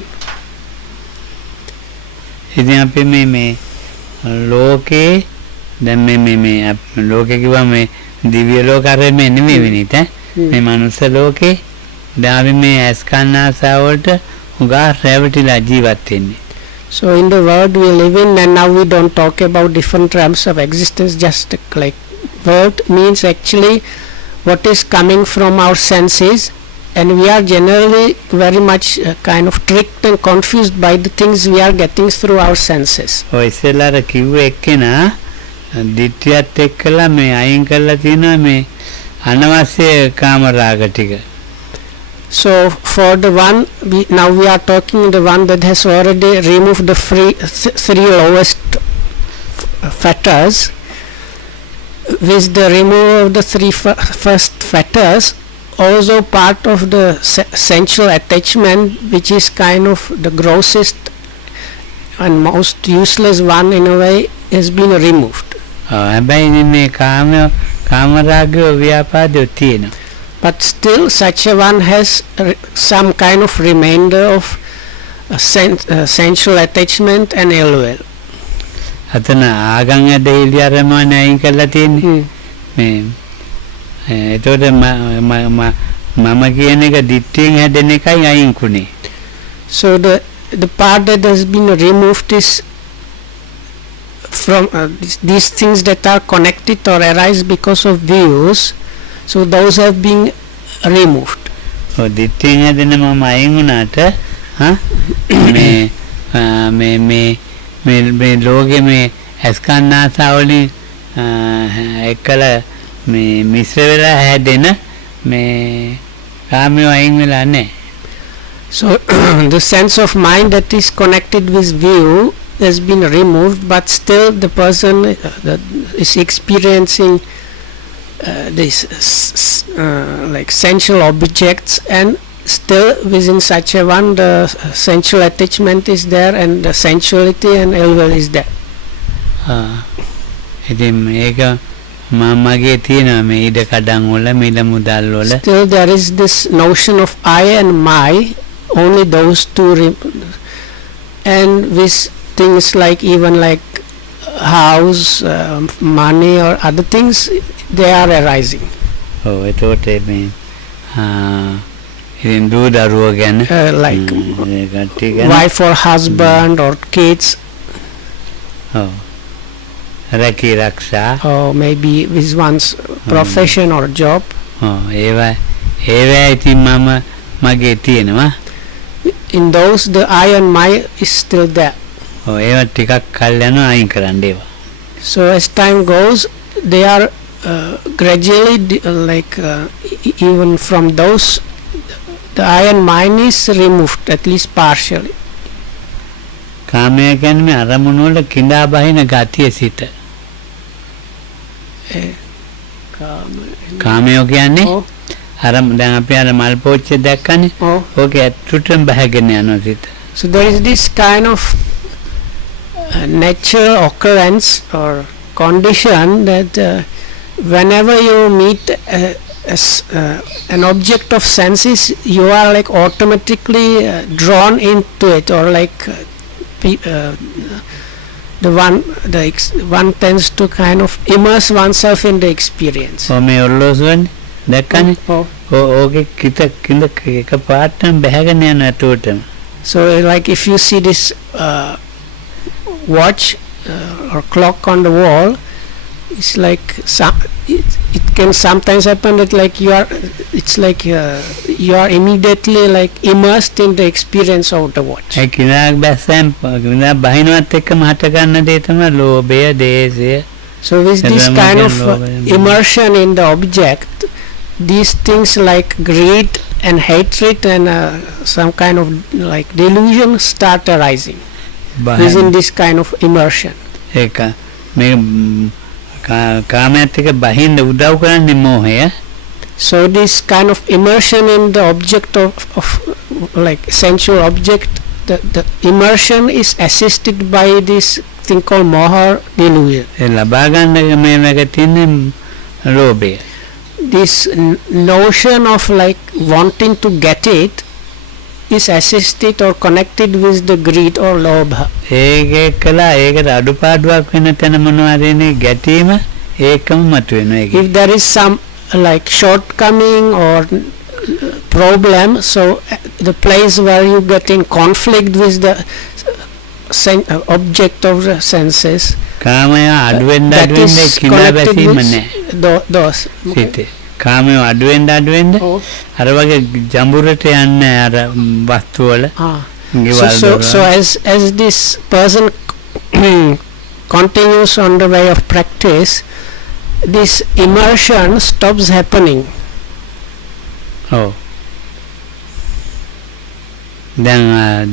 ඉතින් අපි මේ ලෝකේ දැන් මේ ලෝකේ කිව්වා මේ දිව්‍ය ලෝකare මේ නෙමෙයි විනිත මේ මනුස්ස ලෝකේ දැන් අපි මේ ඇස්කන්නාසා වලට උගා රැවටිලා ජීවත් වෙන්නේ. So in the world we live in, and now we don't talk about different realms of existence, just like world means actually what is coming from our senses, and we are generally very much kind of tricked and confused by the things we are getting through our senses. ඔය ඉස්සෙල්ලාට කිව්ව එක්කෙනා දිට්ඨියත් එක්කලා මේ අයින් කරලා තියෙනවා මේ අනවශ්‍ය කාමරාග ටික. So for the one, now we are talking the one that has already removed the three lowest fetters. With the removal of the three first fetters, also part of the sensual attachment, which is kind of the grossest and most useless one in a way, has been removed. හැබැයි මේ කාමරාග ව්‍යාපාදෝ තියෙනවා. But still such a one has some kind of remainder of sensual attachment and ill will. අතන ආගම් ඇදහිලි අරමුණ අයින් කරලා තියෙන්නේ. මේ එතකොට මම කියන එක දිට්ඨියෙන් හැදෙන එකයි අයින් කුනේ. So the part that has been removed is from these things that are connected or arise because of views. So those have been removed. ඔය දිට්ඨියෙන් හැදෙන මම අයින් වුණාට මේ ලෝකෙ මේ ඇස්කන්නාසා වලින් එක්කලා මේ මිශ්‍ර වෙලා හැදෙන මේ කාමයේ අයින් වෙලා නැහැ. So the sense of mind that is connected with view has been removed, but still the person that is experiencing this like sensual objects, and still within such a one the sensual attachment is there, and the sensuality and ill will is there. ඉතින් මේක මමගේ තියෙනවා මේ ඉඩ කඩන් වල මිල මුදල් වල. Still there is this notion of I and my, only those two, and with things like even like house, money or other things, they are arising. එතකොට මේ ඉතින් දූ දරුවෝ ගැන like ඒ කට්ටිය ගැන wife or husband or kids, ඔව් රැකී රක්ෂා or maybe with one's profession or job. ඔව් ඒවා ඉතින් මගේ තියෙනවා In those, the I and my is still there. ඔව් ඒවා ටිකක් කල් යනවා අයින් කරන්න ඒවා So as time goes, they are gradually even from those, the I and mine is removed, at least partially. කාමය කියන්නේ අරමුණු වල කිඳා බහින ගතිය සිට කාමය කියන්නේ Oh, දැන් අපි අර මල් පෝච්චිය දැක්කනේ oh. ඕකේ ඇතුළටම බහගෙන යනවා සිත So there is this kind of natural occurrence or condition that whenever you meet an object of senses, you are like automatically drawn into it, or like one tends to kind of immerse oneself in the experience. ඔය මේ ඔල්ලෝසුවනේ දැක්කනේ Oh. ඕකේ කිඳ එක පාටම බහගෙන යනවා ඇතුළටම So like if you see this watch or clock on the wall, it's like it can sometimes happen that like you are immediately like immersed in the experience of the watch. ඒ කිඳාක් බැස්සෙන් කිඳා බහිනවත් එක්කම හට ගන්න දේ තමයි ලෝභය දේශය So with this kind of immersion in the object, these things like greed and hatred and some kind of like delusion start arising within this kind of immersion. ඒක මේ කාමයට එක බහින්න උදව් කරන්නේ මෝහය So this kind of immersion in the object of like sensual object, the immersion is assisted by this thing called moha delusion. ඒ ලබා ගන්න මේක තියෙන්නේ ලෝභය This notion of like wanting to get it is assisted or connected with the greed or lobha. ඒක කළා ඒකට අඩුපාඩුවක් වෙන තැන මොනවද එන්නේ ගැටීම ඒකම මතුවෙනවා ඒක If there is some like shortcoming or problem, so the place where you get in conflict with the object of the senses, කාමය අඩුවෙන් that අඩුවෙන් is කිඳා connected බැසීම with නැහැ those. සිතේ කාමය අඩුවෙන් Oh. අර වගේ ජඹුරට යන්නේ අර වස්තු වල Ah. ගෙවල් So as this person continues on the way of practice, this immersion stops happening. ඔව් දැන්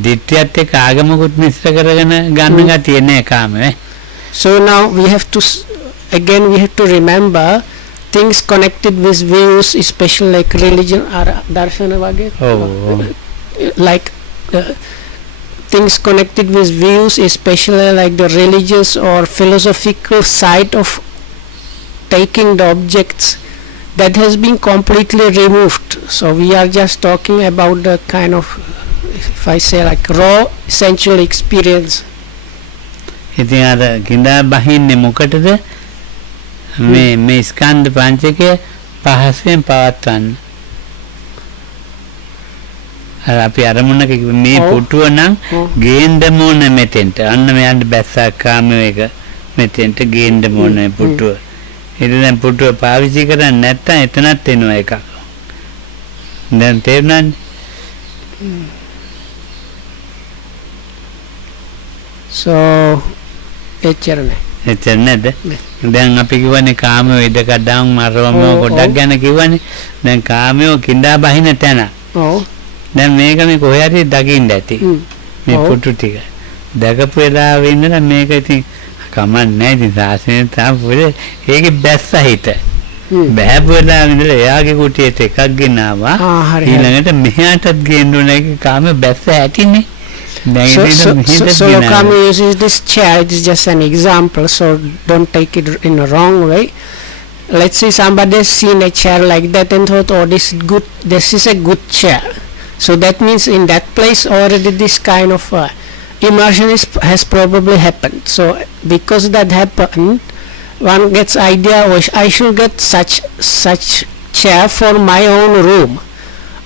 දිට්ඨියත් එක්ක ආගමකුත් මිශ්‍ර කරගෙන ගන්න ගතිය නෑ කාමයේ So now we have to again we have to remember things connected with views, especially like religion or darshana wage. Oh. Like things connected with views, especially like the religious or philosophical side of taking the objects, that has been completely removed. So we are just talking about the kind of, if I say like raw sensual experience. ඉතින් අර කිඳා බහින්නේ මොකටද මේ ස්කන්ධ පංචකය පහසෙන් පවත්වන්න අර අපි අරමුණක මේ පුටුව නම් ගේන්න ඕන මෙතෙන්ට අන්න මෙයන්ට බැස්සා කාමයේ එක මෙතෙන්ට ගේන්න ඕන පුටුව ඊට දැන් පුටුව පාවිච්චි කරන්නේ නැත්නම් එතනත් එනවා එකක් දැන් තේරුණානේ So එච්චර නැද්ද දැන් අපි කියවනේ කාමයේ ඉදකඩම් මරවම ගොඩක් ගැන කියවනේ දැන් කාමයේ කිඳා බහින තැන ඔව් දැන් මේක මේ කොහේ හරි දකින්න ඇති මේ පුටු ටික දැකපු වෙලාවෙ ඉඳලා මේක ඉතින් කමන්නේ නැහැ ඉතින් සාසනෙ තාම පුරේ ඒකේ බැස්ස හිත බෑපු වෙලාවෙ ඉඳලා එයාගේ කුටියට එකක් ගෙනාවා ඊළඟට මෙහාටත් ගේන්න ඕන එක කාමයේ බැස්ස ඇතිනේ So Lokami uses this chair, it is just an example, so don't take it in a wrong way. Let's say somebody has seen a chair like that and thought, oh, this is a good chair. So that means in that place already this kind of immersion has probably happened. So because that happened, one gets idea, oh, I should get such chair for my own room.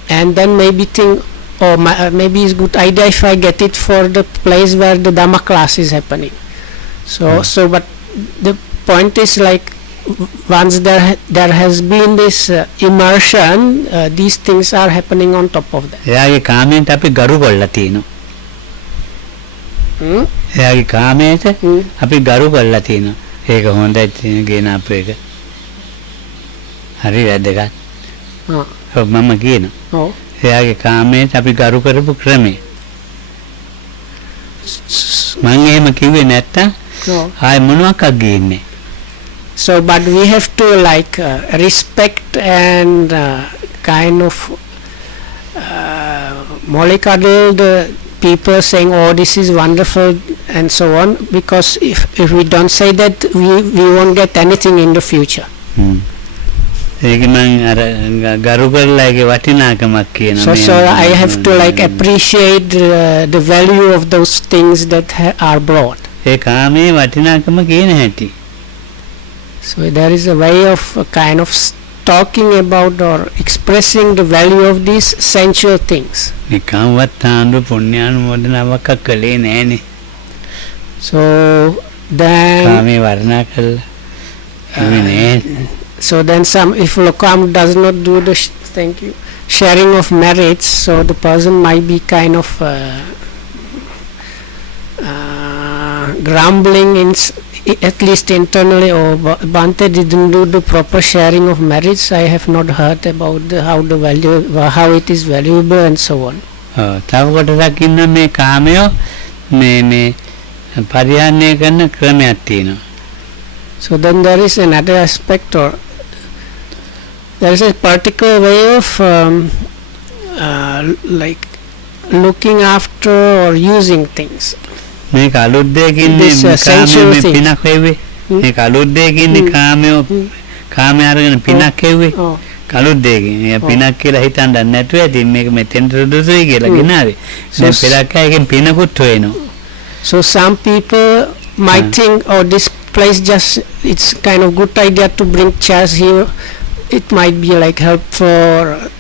and then maybe think, oh, maybe it's good idea if I get it for the place where the Dhamma class is happening. So but the point is like once there has been this immersion, these things are happening on top of that. එයාගේ කාමයට අපි ගරු කරලා තියෙනවා. එයාගේ කාමයට අපි ගරු කරලා තියෙනවා. ඒක හොඳයි කියන අපේක. හරි වැදගත්. ඔව් මම කියනවා. ඔව්. එයාගේ කාමයට අපි ගරු කරපු ක්‍රමය. මම එහෙම කිව්වේ නැත්තම් ආයි මොනවාක්වත් ගේන්නේ. So but we have to like respect and kind of mollycoddle the people saying, oh, this is wonderful and so on, because if we don't say that, we won't get anything in the future. ඒක මම අර ගරු කරලා ඒකේ වටිනාකමක් කියනවා. So I have to like appreciate the value of those things that are brought. ඒ කාමයේ වටිනාකම කියන හැටි. So there is a way of kind of talking about or expressing the value of these sensual things. නිකම්වත් ආඳු පුණ්‍යානුමෝදනාවක් කළේ නෑනේ. So then කාමයේ වර්ණනා කළා. so then some, if Lokam does not do the thank you sharing of merits, so the person might be kind of grumbling at least internally, or Bhante didn't do the proper sharing of merits. I have not heard about how it is valuable and so on. තව කොටසක් ඉන්න මේ කාමය මේ පරිහරණය කරන ක්‍රමයක් තියෙනවා. So then there is another aspect, or there is a particular way of like looking after or using things. මේක අලුත් දෙයකින් කාමයේ පිනක් වෙව්වේ. මේක අලුත් දෙයකින් කාමයේ අරගෙන පිනක් වෙව්වේ. කලුත් දෙයකින්. ඒ පිනක් කියලා හිතන්න නැතුව ඇති මේක මෙතෙන්ට දුසුයි කියලා ගෙනාවේ. මේ පෙරක් එකකින් පිනකුත් හොයනවා. So some people might think, oh, this place just, it's kind of good idea to bring chairs here. It might be like helpful.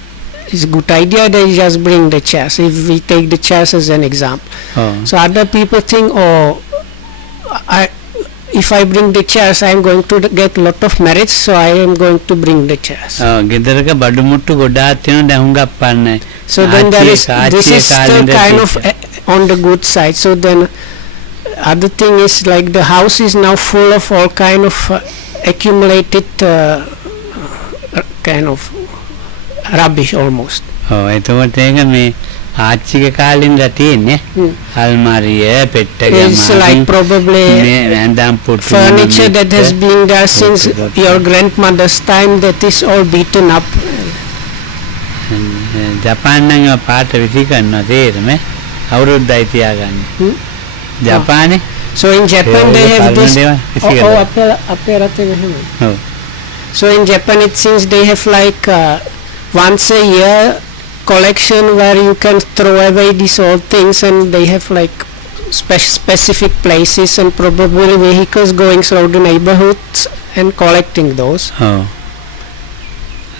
It's a good idea they just bring the chairs, if we take the chairs as an example. So other people think, oh, if I bring the chairs, I am going to get a lot of merits, so I am going to bring the chairs. ගෙදරක බඩු මුට්ටු ගොඩාක් තියෙනවා දැන් හුඟක් පන්නේ. So then there is, this is still kind of on the good side. So then other thing is like the house is now full of all kind of accumulated kind of rubbish almost. එතකොට ඒක මේ ආච්චිගේ කාලෙන්ද තියෙන්නේ. අල්මාරිය පෙට්ටගම. It's like probably furniture that has been there since your grandmother's time, that is all beaten up. Japan නම් පාට විසි කරනවා තේරෙන්නේ. අවුරුද්දයි තියාගන්න. ජපානේ. So in Japan they have this. So in Japan it seems they have like once a year collection where you can throw away these old things, and they have like specific places and probably vehicles going through the neighborhoods and collecting those. So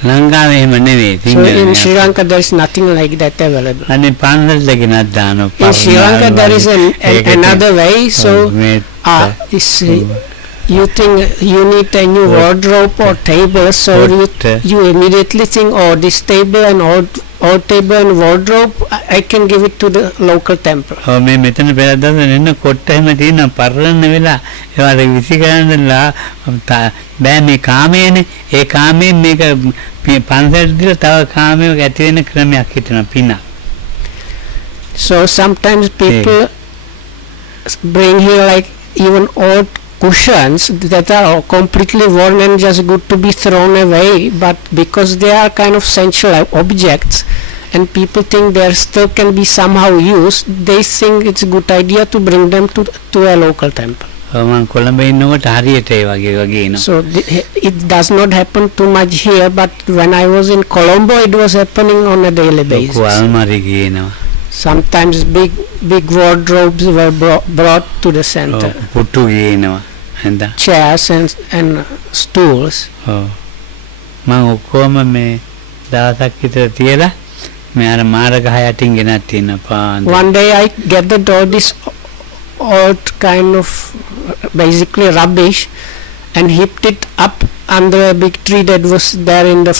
in Sri Lanka there is nothing like that available. In Sri Lanka there is another way. So you think you need a new wardrobe or table, so you immediately think, oh, this table and old table and wardrobe, I can give it to the local temple. මේ මෙතන පෙරදන්න එන්න කොට එහෙම තියෙන පරණ වෙලා ඒවට විසි කරන්නලා බෑ මේ කාමයේනේ. ඒ කාමයෙන් මේක පන්සලට දීලා තව කාමයක ඇති වෙන ක්‍රමයක් හිතනවා පින. So sometimes people bring here like even old cushions that are completely worn and just good to be thrown away, but because they are kind of sensual objects and people think they still can be somehow used, they think it's a good idea to bring them to a local temple. So it does not happen too much here, but when I was in Colombo it was happening on a daily basis. Sometimes big wardrobes were brought to the center. Chairs and stools. මම ඔක්කොම මේ දවසක් විතර තියලා මේ අර මාර්ග හය අටින් ගෙනත් තියෙන පාන්දර. One day I gathered all this old kind of basically rubbish and heaped it up under a big tree that was there in the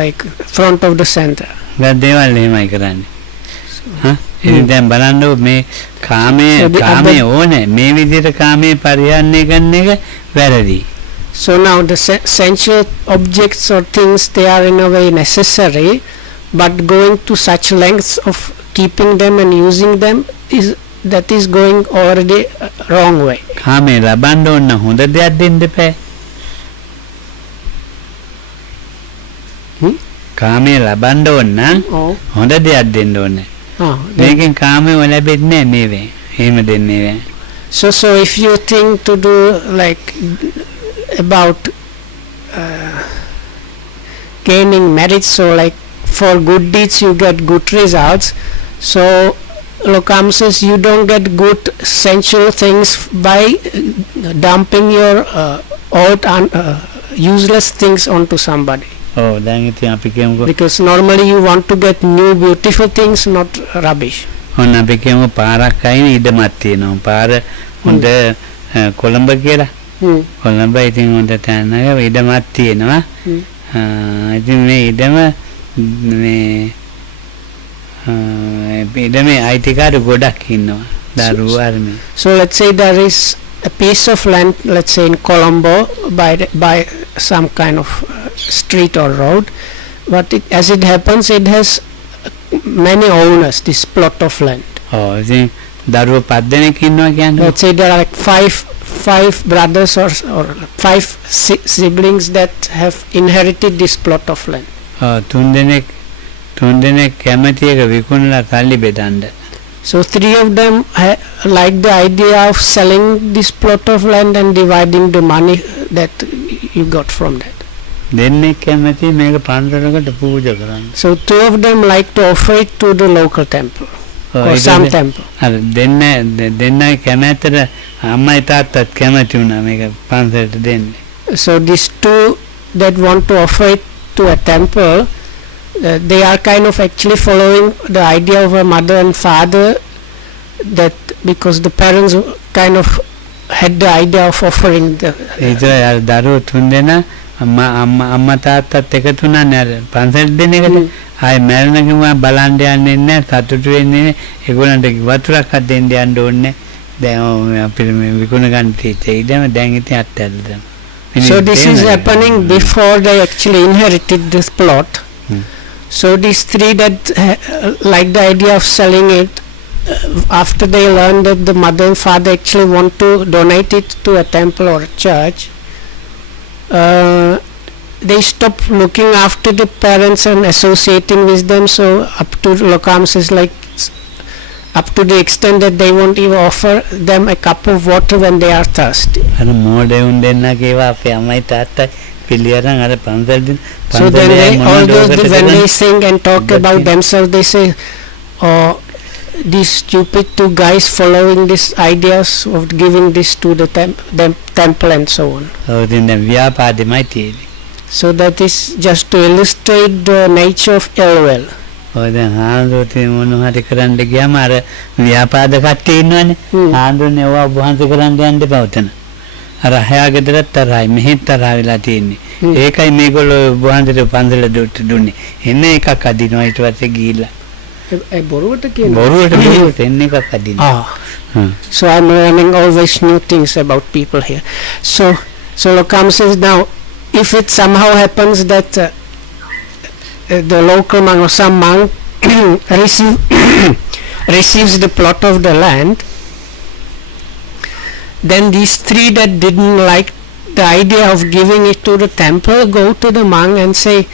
like front of the center. දැන් දේවල් එහෙමයි කරන්නේ. හා ඉතින් දැන් බලන්න මේ කාමයේ So the කාමයේ ඕනේ මේ විදිහට කාමයේ පරිහරණය කරන එක වැරදි. So now the sensual objects or things, they are in a way necessary, but going to such lengths of keeping them and using them is going already wrong way. කාමයේ ලබන්න ඕන හොඳ දෙයක් දෙන්න එපා. කාමයේ ලබන්න ඕන නම් හොඳ දෙයක් දෙන්න ඕනේ. මේකෙන් කාමයේ ලැබෙන්නේ නැහැ මේවෙන්. එහෙම දෙන්නේ නැහැ. So if you think to do like about gaining merit, so like for good deeds you get good results, so Lokam says you don't get good sensual things by dumping your old useless things onto somebody. ඔව් දැන් ඉතින් අපි කියමුකෝ Because normally you want to get new beautiful things, not rubbish. ඔන්න අපි කියමු පාරක් අයින ඉඩමක් තියෙනවා. පාර හොඳ කොළඹ කියලා. කොළඹ ඉතින් හොඳ තැනක ඉඩමක් තියෙනවා. ඉතින් මේ ඉඩම ඉඩමේ අයිතිකාරු ගොඩක් ඉන්නවා. දරුවෝ අරමේ. So let's say there is a piece of land, let's say in Colombo, by some kind of street or road, but as it happens, it has many owners, this plot of land. ඔව් ඉතින් දරුවෝ 5 දෙනෙක් ඉන්නවා කියන්නේ. Let's say there are like five brothers or five siblings that have inherited this plot of land. තුන් දෙනෙක් කැමති එක විකුණලා සල්ලි බෙදන්න. So 3 of them like the idea of selling this plot of land and dividing the money that you got from that. දෙන්නෙක් කැමති මේක පන්සලකට පූජා කරන්න. So 2 of them like to offer it to the local temple or some temple. අර දෙන්නයි කැමැත්තට අම්මයි තාත්තත් කැමති වුණා මේක පන්සලට දෙන්න. So these 2 that want to offer it to a temple, they are kind of actually following the idea of a mother and father, that because the parents kind of had the idea of offering the ඒ දරුවෝ තුන් දෙනා අම්මා තාත්තත් එකතු වුණානේ අර පන්සලට දෙන එකට. ආයේ මැරෙනකම බලන්න යන්නේ නැහැ, සතුටු වෙන්නේ නැහැ. ඒගොල්ලන්ට වතුරක් හදෙන්න යන්න ඕනේ. දැන් අපිට මේ විකුණ ගන්න තියෙච්ච ඉඩම දැන් ඉතින් අත්හැරලා. So this is happening before they actually inherited this plot. So these 3 that like the idea of selling it, after they learn that the mother and father actually want to donate it to a temple or a church, they stop looking after the parents and associating with them. So up to Lokams is like up to the extent that they won't even offer them a cup of water when they are thirsty. අර මොඩේ උන් දෙන්නා කේවා අපේ අම්මයි තාත්තයි පිළියරන් අර පන්සල් So then all those when they sing and talk about themselves, they say, oh, these stupid 2 guys following these ideas of giving this to the temple and so on. ඔව් ඉතින් දැන් ව්‍යාපාදෙමයි තියෙන්නේ. So that is just to illustrate the nature of ill will. ඔය දැන් ආන්දෝතේ මොන හරි කරන්න ගියාම අර ව්‍යාපාද කට්ටිය ඉන්නවනේ. ආන්දෝනේ ඔවා වහන්සේ කරන්න යන්න එපා උතන. අර හයා ගෙදරත් තරහයි මෙහෙත් තරහ වෙලා තියෙන්නේ. ඒකයි මේගොල්ලෝ වහන්සේට පන්සල දුන්නේ. එන්න එකක් අදිනවා ඊට පස්සේ ගිහිල්ලා. ඒ බොරුවට කියන බොරුවට එන්න එකක් අදිනවා. So I'm learning always new things about people here. So Lokam says now, if it somehow happens that the local monk or some monk receives the plot of the land, then these 3 that didn't like the idea of giving it to the temple go to the monk and say,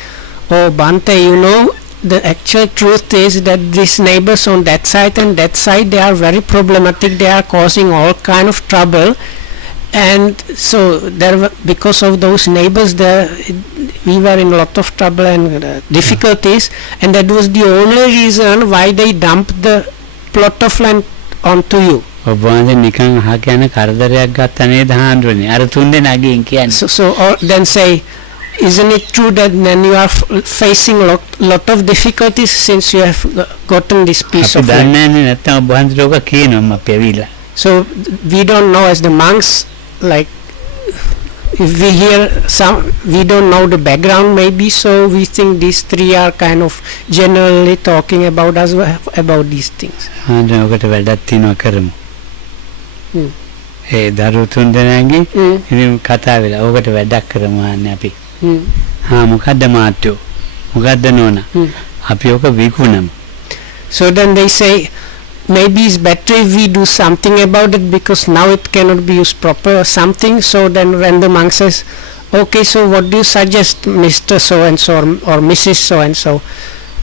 oh Bante, you know, the actual truth is that these neighbors on that side and that side, they are very problematic, they are causing all kind of trouble, and so because of those neighbors there we were in a lot of trouble and difficulties, and that was the only reason why they dumped the plot of land onto you. ඔබ වහන්සේ නිකන් අහක යන කරදරයක් ගත්ත නේද හාන්දුනේ අර 3 දෙනාගෙන් කියන්නේ. So or then say isn't it true that then you are facing lot of difficulties since you have gotten this piece අපි of land? දන්නේ නැහැ නැත්නම් ඔබ වහන්සේට ඔක කියනවා අපි ඇවිල්ලා. So we don't know as the monks, like if we hear some, we don't know the background maybe, so we think these three are kind of generally talking about us about these things. ආ ඔකට වැඩක් තියෙනවා කරමු. Hmm. ඒ දරුවෝ තුන් දෙනාගේ Hmm. ඉතින් කතා වෙලා ඕකට වැඩක් කරමු ආන්නේ අපි. Hmm. හා මොකද්ද මාත්‍යෝ? මොකද්ද නෝනා? Hmm. අපි ඔක විකුණමු. So then they say maybe it's better if we do something about it because now it cannot be used proper or something. So then when the monk says, okay, so what do you suggest, Mr. So and so or Mrs. So and so?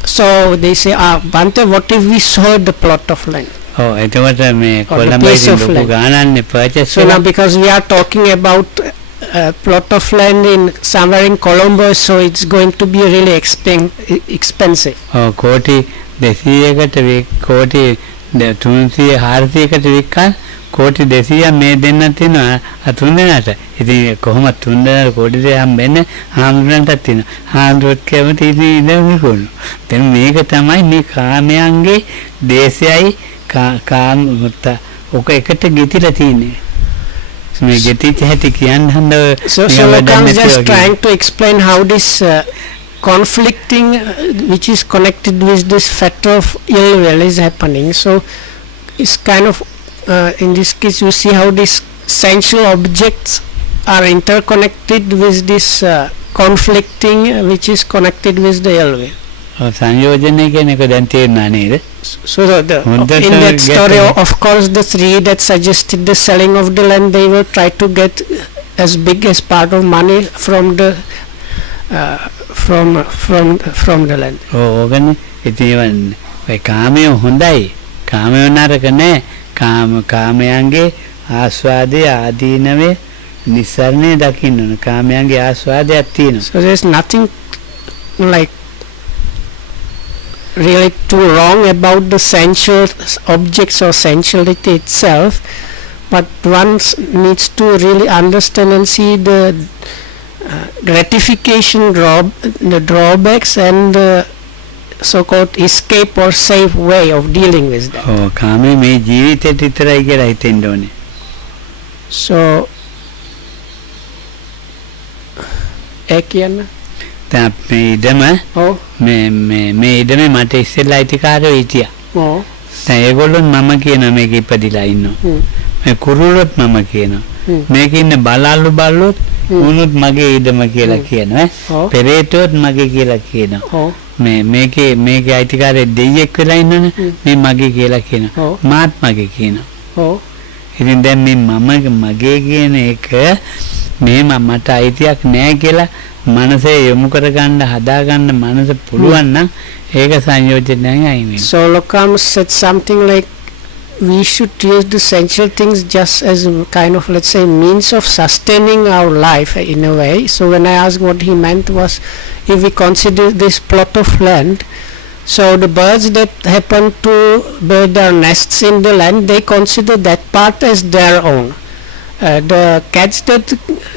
So they say, Bhante, what if we sold the plot of land? ඔව් එතකොට මේ Or the Colombo place ඉතින් of ලොකු land. ගානන්නේ purchase So now because we are talking about a plot of land in somewhere in Colombo, so it's going to be really expensive. ඔව් කෝටි 200කට කෝටි 300 400කට වික්කා කෝටි 200 මේ දෙන්න තියෙනවා තුන් දෙනාට. ඉතින් කොහොමද තුන් දෙනාට කෝටි 200 හම්බෙන්නේ හාමුදුරන්ටත් තියෙනවා. හාමුදුරුවෝත් කැමති ඉතින් ඉඳන් විකුණනවා. දැන් මේක තමයි මේ කාමයන්ගේ දේශයයි කාමත ඔක එකට ගෙතිලා තියෙන්නේ. මේ ගෙතිච්ච හැටි කියන්න හඳ So Lokam is just trying to explain how this conflicting which is connected with this factor of ill will is happening. So it's kind of in this case you see how these sensual objects are interconnected with this conflicting which is connected with the ill will. සංයෝජනය කියන එක දැන් තේරුණා නේද? So in Wonderful that story, getting- of course, the three that suggested the selling of the land, they will try to get as big as part of money from the from the land. ඕගනේ ඉතින් ඒ කාමයේ හොඳයි කාමයේ නරක නෑ කාමයන්ගේ ආස්වාදයේ ආදීනවේ නිස්සරණේ දකින්න ඕන කාමයන්ගේ ආස්වාදයක් තියෙනවා. So there's nothing like really too wrong about the sensual objects or sensuality itself, but one needs to really understand and see the gratification the drawbacks and the so-called escape or safe way of dealing with that. ඔව් කාමයේ මේ ජීවිතේට විතරයි කියලා හිතෙන්න ඕනේ. So කියන්න දැන් මේ ඉඩම ඔව් මේ ඉඩමේ මට ඉස්සෙල්ලා අයිතිකාරයෝ හිටියා. ඔව් දැන් ඒගොල්ලොත් මම කියනවා මේක ඉපදිලා ඉන්නවා. මේ කුරුල්ලොත් මම කියනවා. මේකේ ඉන්න බල්ලොත් උනුත් මගේ ඉඩම කියලා කියනවා. ඔව් පෙරේතොත් මගේ කියලා කියනවා. ඔව් මේකේ අයිතිකාරයේ දෙයියෙක් වෙලා ඉන්නනේ මේ මගේ කියලා කියනවා. ඔව් මාත් මගේ කියනවා. ඔව් ඉතින් දැන් මේ මගේ කියන එක මේ මට අයිතියක් නෑ කියලා මනසේ යොමු කරගන්න හදාගන්න මනස පුළුවන් නම් ඒක සංයෝජනයෙන් අයින් වෙනවා. So Lokam said something like we should use the sensual things just as a kind of, let's say, means of sustaining our life in a way. So when I asked what he meant was, if we consider this plot of land, so the birds that happen to build their nests in the land, they consider that part as their own. The cats that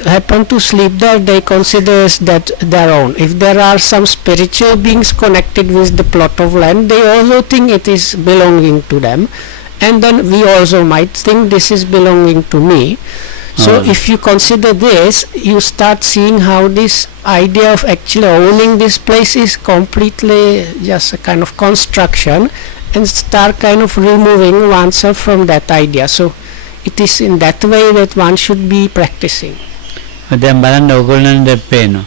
happen to sleep there, they consider as that their own. If there are some spiritual beings connected with the plot of land, they also think it is belonging to them, and then we also might think this is belonging to me. So if you consider this, you start seeing how this idea of actually owning this place is completely just a kind of construction, and start kind of removing oneself from that idea. So it is in that way that one should be practicing. දැන් බලන්න ඕගොල්ලන්ට පේනවා.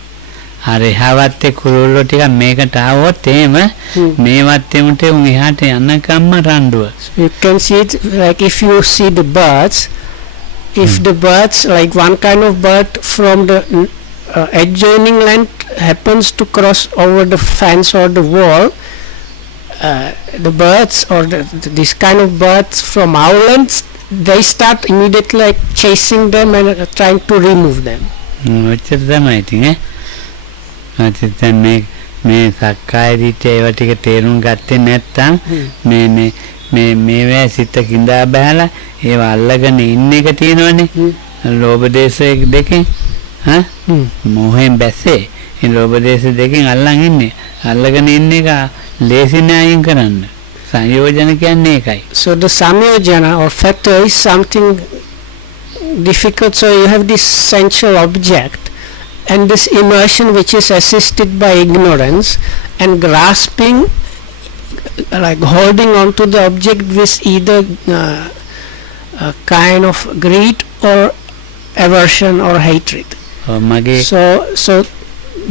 අර එහාවත් කුරුල්ලෝ ටික මේකට ආවොත් එහෙම මේ වත්තේමට උන් එහාට යන්නකම්ම රණ්ඩුව. You can see it like if you see the birds, if the birds, like one kind of bird from the adjoining land happens to cross over the fence or the wall, the birds or this kind of birds from our lands, they start immediately like chasing them and trying to remove them. ඔච්චර තමයි ඉතින් දැන් මේ සක්කාය දිට්ඨිය ඒවා ටික තේරුම් ගත්තේ නැත්නම් මේවා සිත කිඳා බහැලා ඒවා අල්ලගෙන ඉන්න එක තියෙනවනේ ලෝභ දේශ දෙකෙන් මොහෙන් බැස්සේ ඒ ලෝභ දේශ දෙකෙන් අල්ලන් ඉන්නේ. අල්ලගෙන ඉන්න එක ලේසි නෑ අයින් කරන්න. සංයෝජන කියන්නේ ඒකයි. So the samyojana or factor is something difficult. So you have this sensual object and this immersion which is assisted by ignorance and grasping, like holding on to the object with either a kind of greed or aversion or hatred. මගේ So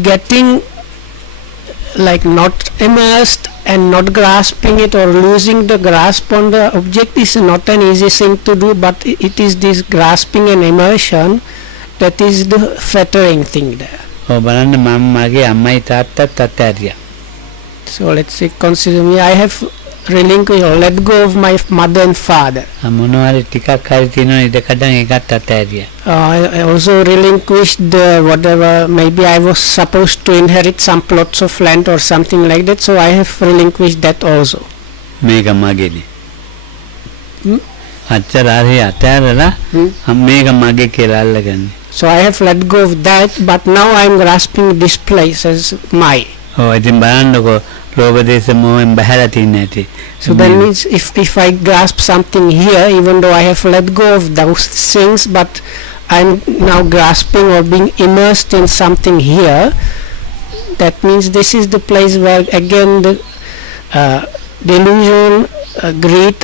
getting like not immersed and not grasping it or losing the grasp on the object is not an easy thing to do, but it is this grasping and immersion that is the fettering thing there. බලන්න මම මගේ අම්මයි තාත්තත් අත්හැරියා. So let's say consider me, I have relinquished or let go of my mother and father. මොනවාරි ටිකක් හරි තියෙනවා ඉඩකඩම් ඒකත් අත්හැරියා. I also relinquished the whatever, maybe I was supposed to inherit some plots of land or something like that, so I have relinquished that also. මේක මගේනේ. Hmm? අච්චර හරි අත්හැරලා මේක මගේ කියලා අල්ලගන්නේ. So I have let go of that, but now I am grasping this place as my. ඔව් ඉතින් බලන්නකෝ ලෝභ දේශ මොහෙන් බහැලා තින්නේ නැති. So that means if I grasp something here, even though I have let go of those things, but I'm now grasping or being immersed in something here, that means this is the place where again the delusion, greed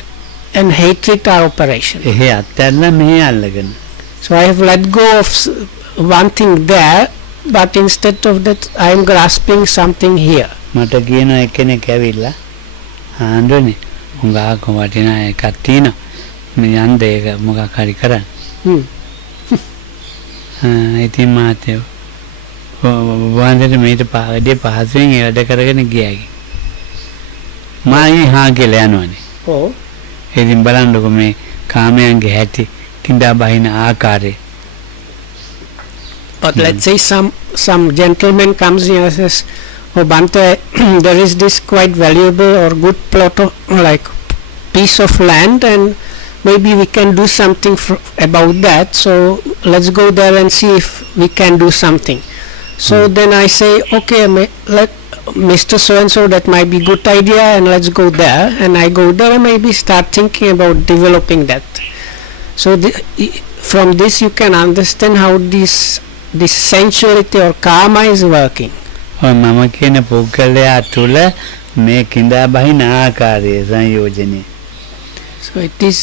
and hatred are operation. එහෙ අත්හැරලා මෙහෙ අල්ලගෙන. So I have let go of one thing there, but instead of that I am grasping something here. මට කියන එක්කෙනෙක් ඇවිල්ලා ආන්දරනේ උංගාක වටිනා එකක් තියෙනවා. මේ යන්න ඒක මොකක් හරි කරන්න. ඉතින් මාතේ වන්දට මේට පාඩේ පහසුවෙන් ඒ වැඩ කරගෙන ගියා. මම හා කියලා යනවනේ. Oh. ඉතින් බලන්නකො මේ කාමයන්ගේ හැටි කිඳා බහින ආකාරය. But let's say some gentleman comes here and says, "Oh Bante, there is this quite valuable or good plot of like piece of land, and maybe we can do something about that. So let's go there and see if we can do something." So then I say, "Okay, let Mr. So and so, that might be good idea, and let's go there." And I go there and maybe start thinking about developing that. So from this you can understand how this sensuality or karma is working. මම කියන පුද්ගලයා තුළ මේ කිඳා බහින ආකාරය සංයෝජනේ. So it is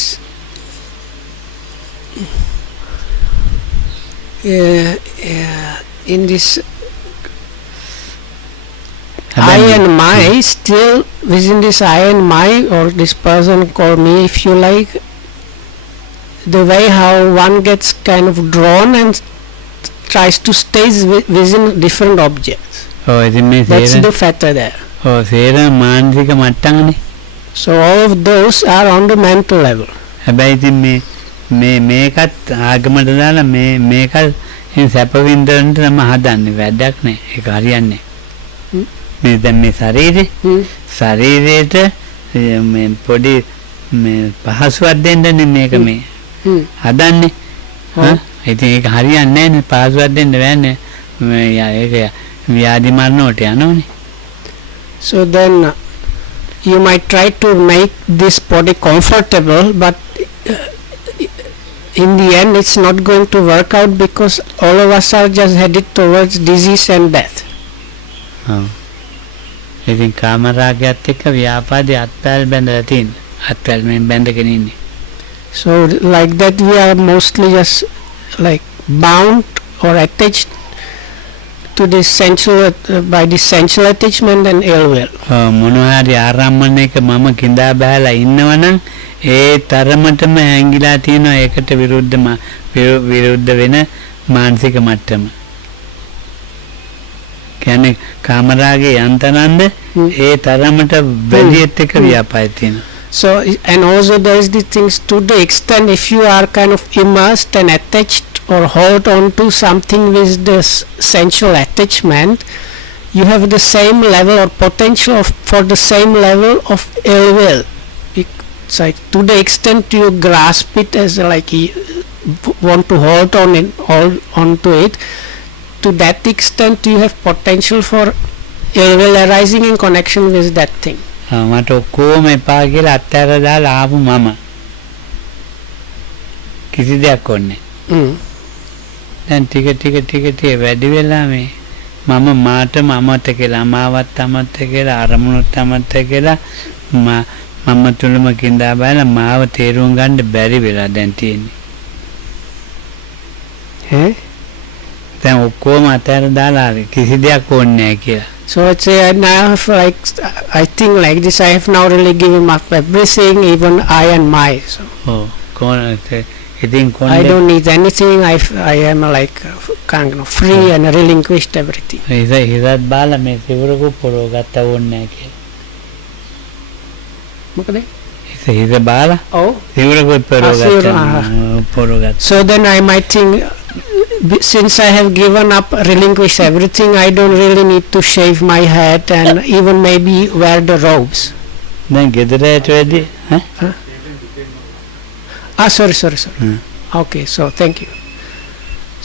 in this I and my, still within this I and my, or this person called me if you like, the way how one gets kind of drawn and tries to stay within different objects. ඔව් ඉතින් මේ That's the factor there. ඔව් සේර මානසික මට්ටමනේ. So all of those are on the mental level. හැබැයි ඉතින් මේකත් ආගමට දාලා මේකත් ඉතින් සැප විඳින්න තමයි හදන්නේ. වැඩක් නෑ. ඒක හරියන්නේ. මේ දැන් මේ ශරීරයට මේ පොඩි මේ පහසුවක් දෙන්නනේ මේක මේ හදන්නේ. ඉතින් ඒක හරියන්නේ නෑනේ. පහසුවක් දෙන්න බෑනේ. ඒක ව්‍යාධි මරණයට යනවනේ. So then you might try to make this body comfortable, but in the end it's not going to work out because all of us are just headed towards disease and death. ඉතින් කාමරාගයත් එක්ක ව්‍යාපාදේ අත්පැල් බැඳලා තියෙන. අත්පැල් මෙන් බැඳගෙන ඉන්නේ. So like that we are mostly just like bound or attached to this sensual by this sensual attachment and ill will. මොනවා හරි ආරම්මණයක මම කිඳා බහැලා ඉන්නවනම් ඒ තරමටම හැංගිලා තියෙනවා ඒකට විරුද්ධ වෙන මානසික මට්ටම. කියන්නේ කාමරාගේ යන්තනන්ද ඒ තරමට වැඩිත් එක ව්‍යාපාරය තියෙනවා. So and also there is these things to the extent if you are kind of immersed and attached or hold on to something with this sensual attachment, you have the same level or potential for the same level of ill will. It's like to the extent you grasp it as like you want to hold on to it, to to that extent you have potential for ill will arising in connection with that thing. මට ඔක්කොම එපා කියලා අත්හැර දාලා ආපු මම කිසි දෙයක් ඕනේ Mm. දැන් ටික වැඩි වෙලා මේ මම මාට මමත කියලා මාවත් අමත කියලා අරමුණුත් අමත කියලා මම තුලම කිඳා බලලා මාව තේරුම් ගන්න බැරි වෙලා දැන් තියෙන්නේ දැන් ඔක්කොම අතහැර දාලා කිසි දෙයක් ඕනේ නැහැ කියලා. So it's now I have like I think like this I have now really given up everything, even I and my. So ඔව් කොහොමද ඉතින් I don't need anything. I am like kind of free and relinquished everything. හිතත් බාලා මේ සිවුරක පොරව ගත්ත ඕනේ නැහැ කියලා. මොකද? හිත බාලා Oh. සිවුරක පොරව ගත්ත. So then I might think, since I have given up, relinquished everything, I don't really need to shave my head and even maybe wear the robes. දැන් ගෙදරට වැඩි Sorry. Okay, so thank you.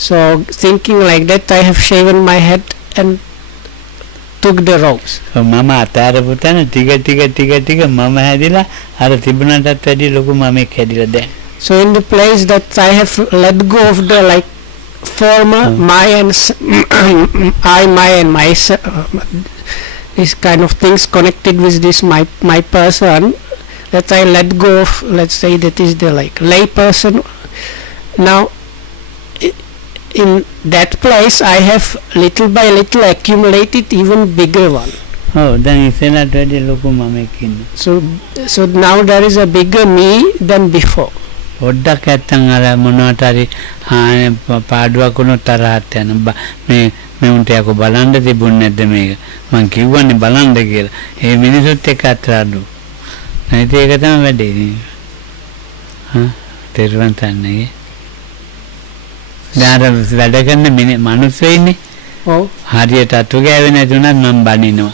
So thinking like that, I have shaven my head and took the robes. මම අතාරපු තැන ටික මම හැදිලා අර තිබුණටත් වැඩි ලොකු මමෙක් හැදිලා දැන්. So in the place that I have let go of the like former my and my this kind of things connected with this my person, that I let go of, let's say that is the like lay person. Now in that place I have little by little accumulated even bigger one. ඔව් දැන් ඉස්සෙල්ලාට වැඩි ලොකු මමෙක් ඉන්නවා. So now there is a bigger me than before. පොඩ්ඩක් නැත්තම් අර මොනවට හරි පාඩුවක් වුණොත් තරහට යන මේ උන්ට යකෝ බලන්න තිබුණ නැද්ද මේක මං කිව්වනේ බලන්න කියලා. ඒ මිනිසුත් එක්ක අතරඩු. නැති ඒක තමයි වැඩේ. තේරුම් ගන්නනේ. දැන් වැඩ කරන මිනිස්සු ඉන්නේ. ඔව්. හරියට අතු ගෑවෙන්නේ නැතුණත් මම බනිනවා.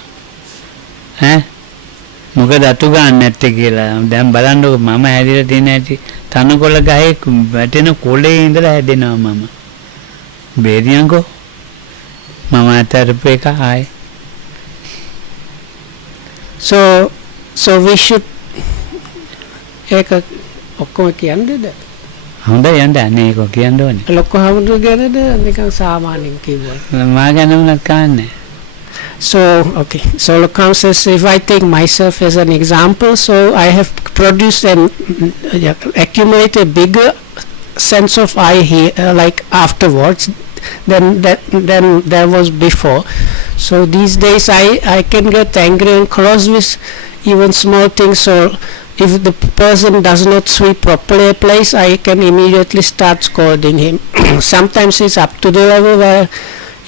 මොකද අතු ගන්න නැත්තේ කියලා. දැන් බලන්නකො මම හැදිලා තියෙන ඇටි තනකොළ ගහේ වැටෙන කොළේ ඉඳලා හැදෙනවා මම. බේරියන්කෝ. මම අතරපු එක ආයි. So we should ඒක ඔක්කොම කියන්නේද? හොඳයි යන්න අනේක කියන්න ඕනේ. ලොකු හමුදුර ගැනද නිකන් සාමාන්‍යයෙන් කිව්වා. මා ගැන උනත් කන්නේ. So okay, so Lokam says, if I take myself as an example, so I have produced and accumulated a bigger sense of I here, like afterwards, than there was before. So these days I can get angry and cross with even small things. So if the person does not sweep properly a place, I can immediately start scolding him. Sometimes it's up to the level where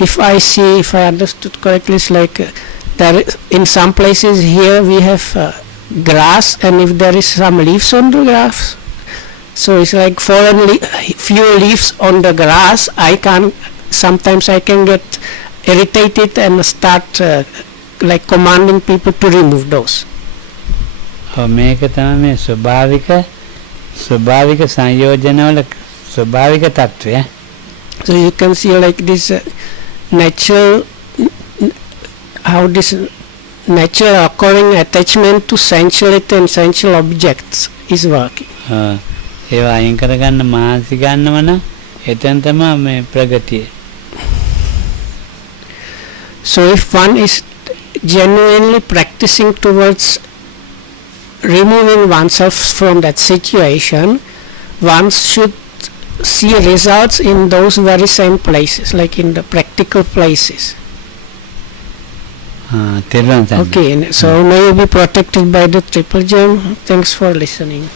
if I understood correctly, it's like there in some places here we have grass, and if there is some leaves on the grass, so it's like few leaves on the grass, sometimes I can get irritated and start like commanding people to remove those. මේක තමයි මේ ස්වභාවික සංයෝජනවල ස්වභාවික తත්වය. So you can see like this natural occurring attachment to sensuality and sensual objects is working. ඒවා අයින් කරගන්න මානසික ගන්නව නම් එතෙන් තමයි මේ ප්‍රගතිය. So if one is genuinely practicing towards removing oneself from that situation, one should see results in those very same places, like in the practical places. Okay, so may you be protected by the triple gem. Thanks for listening.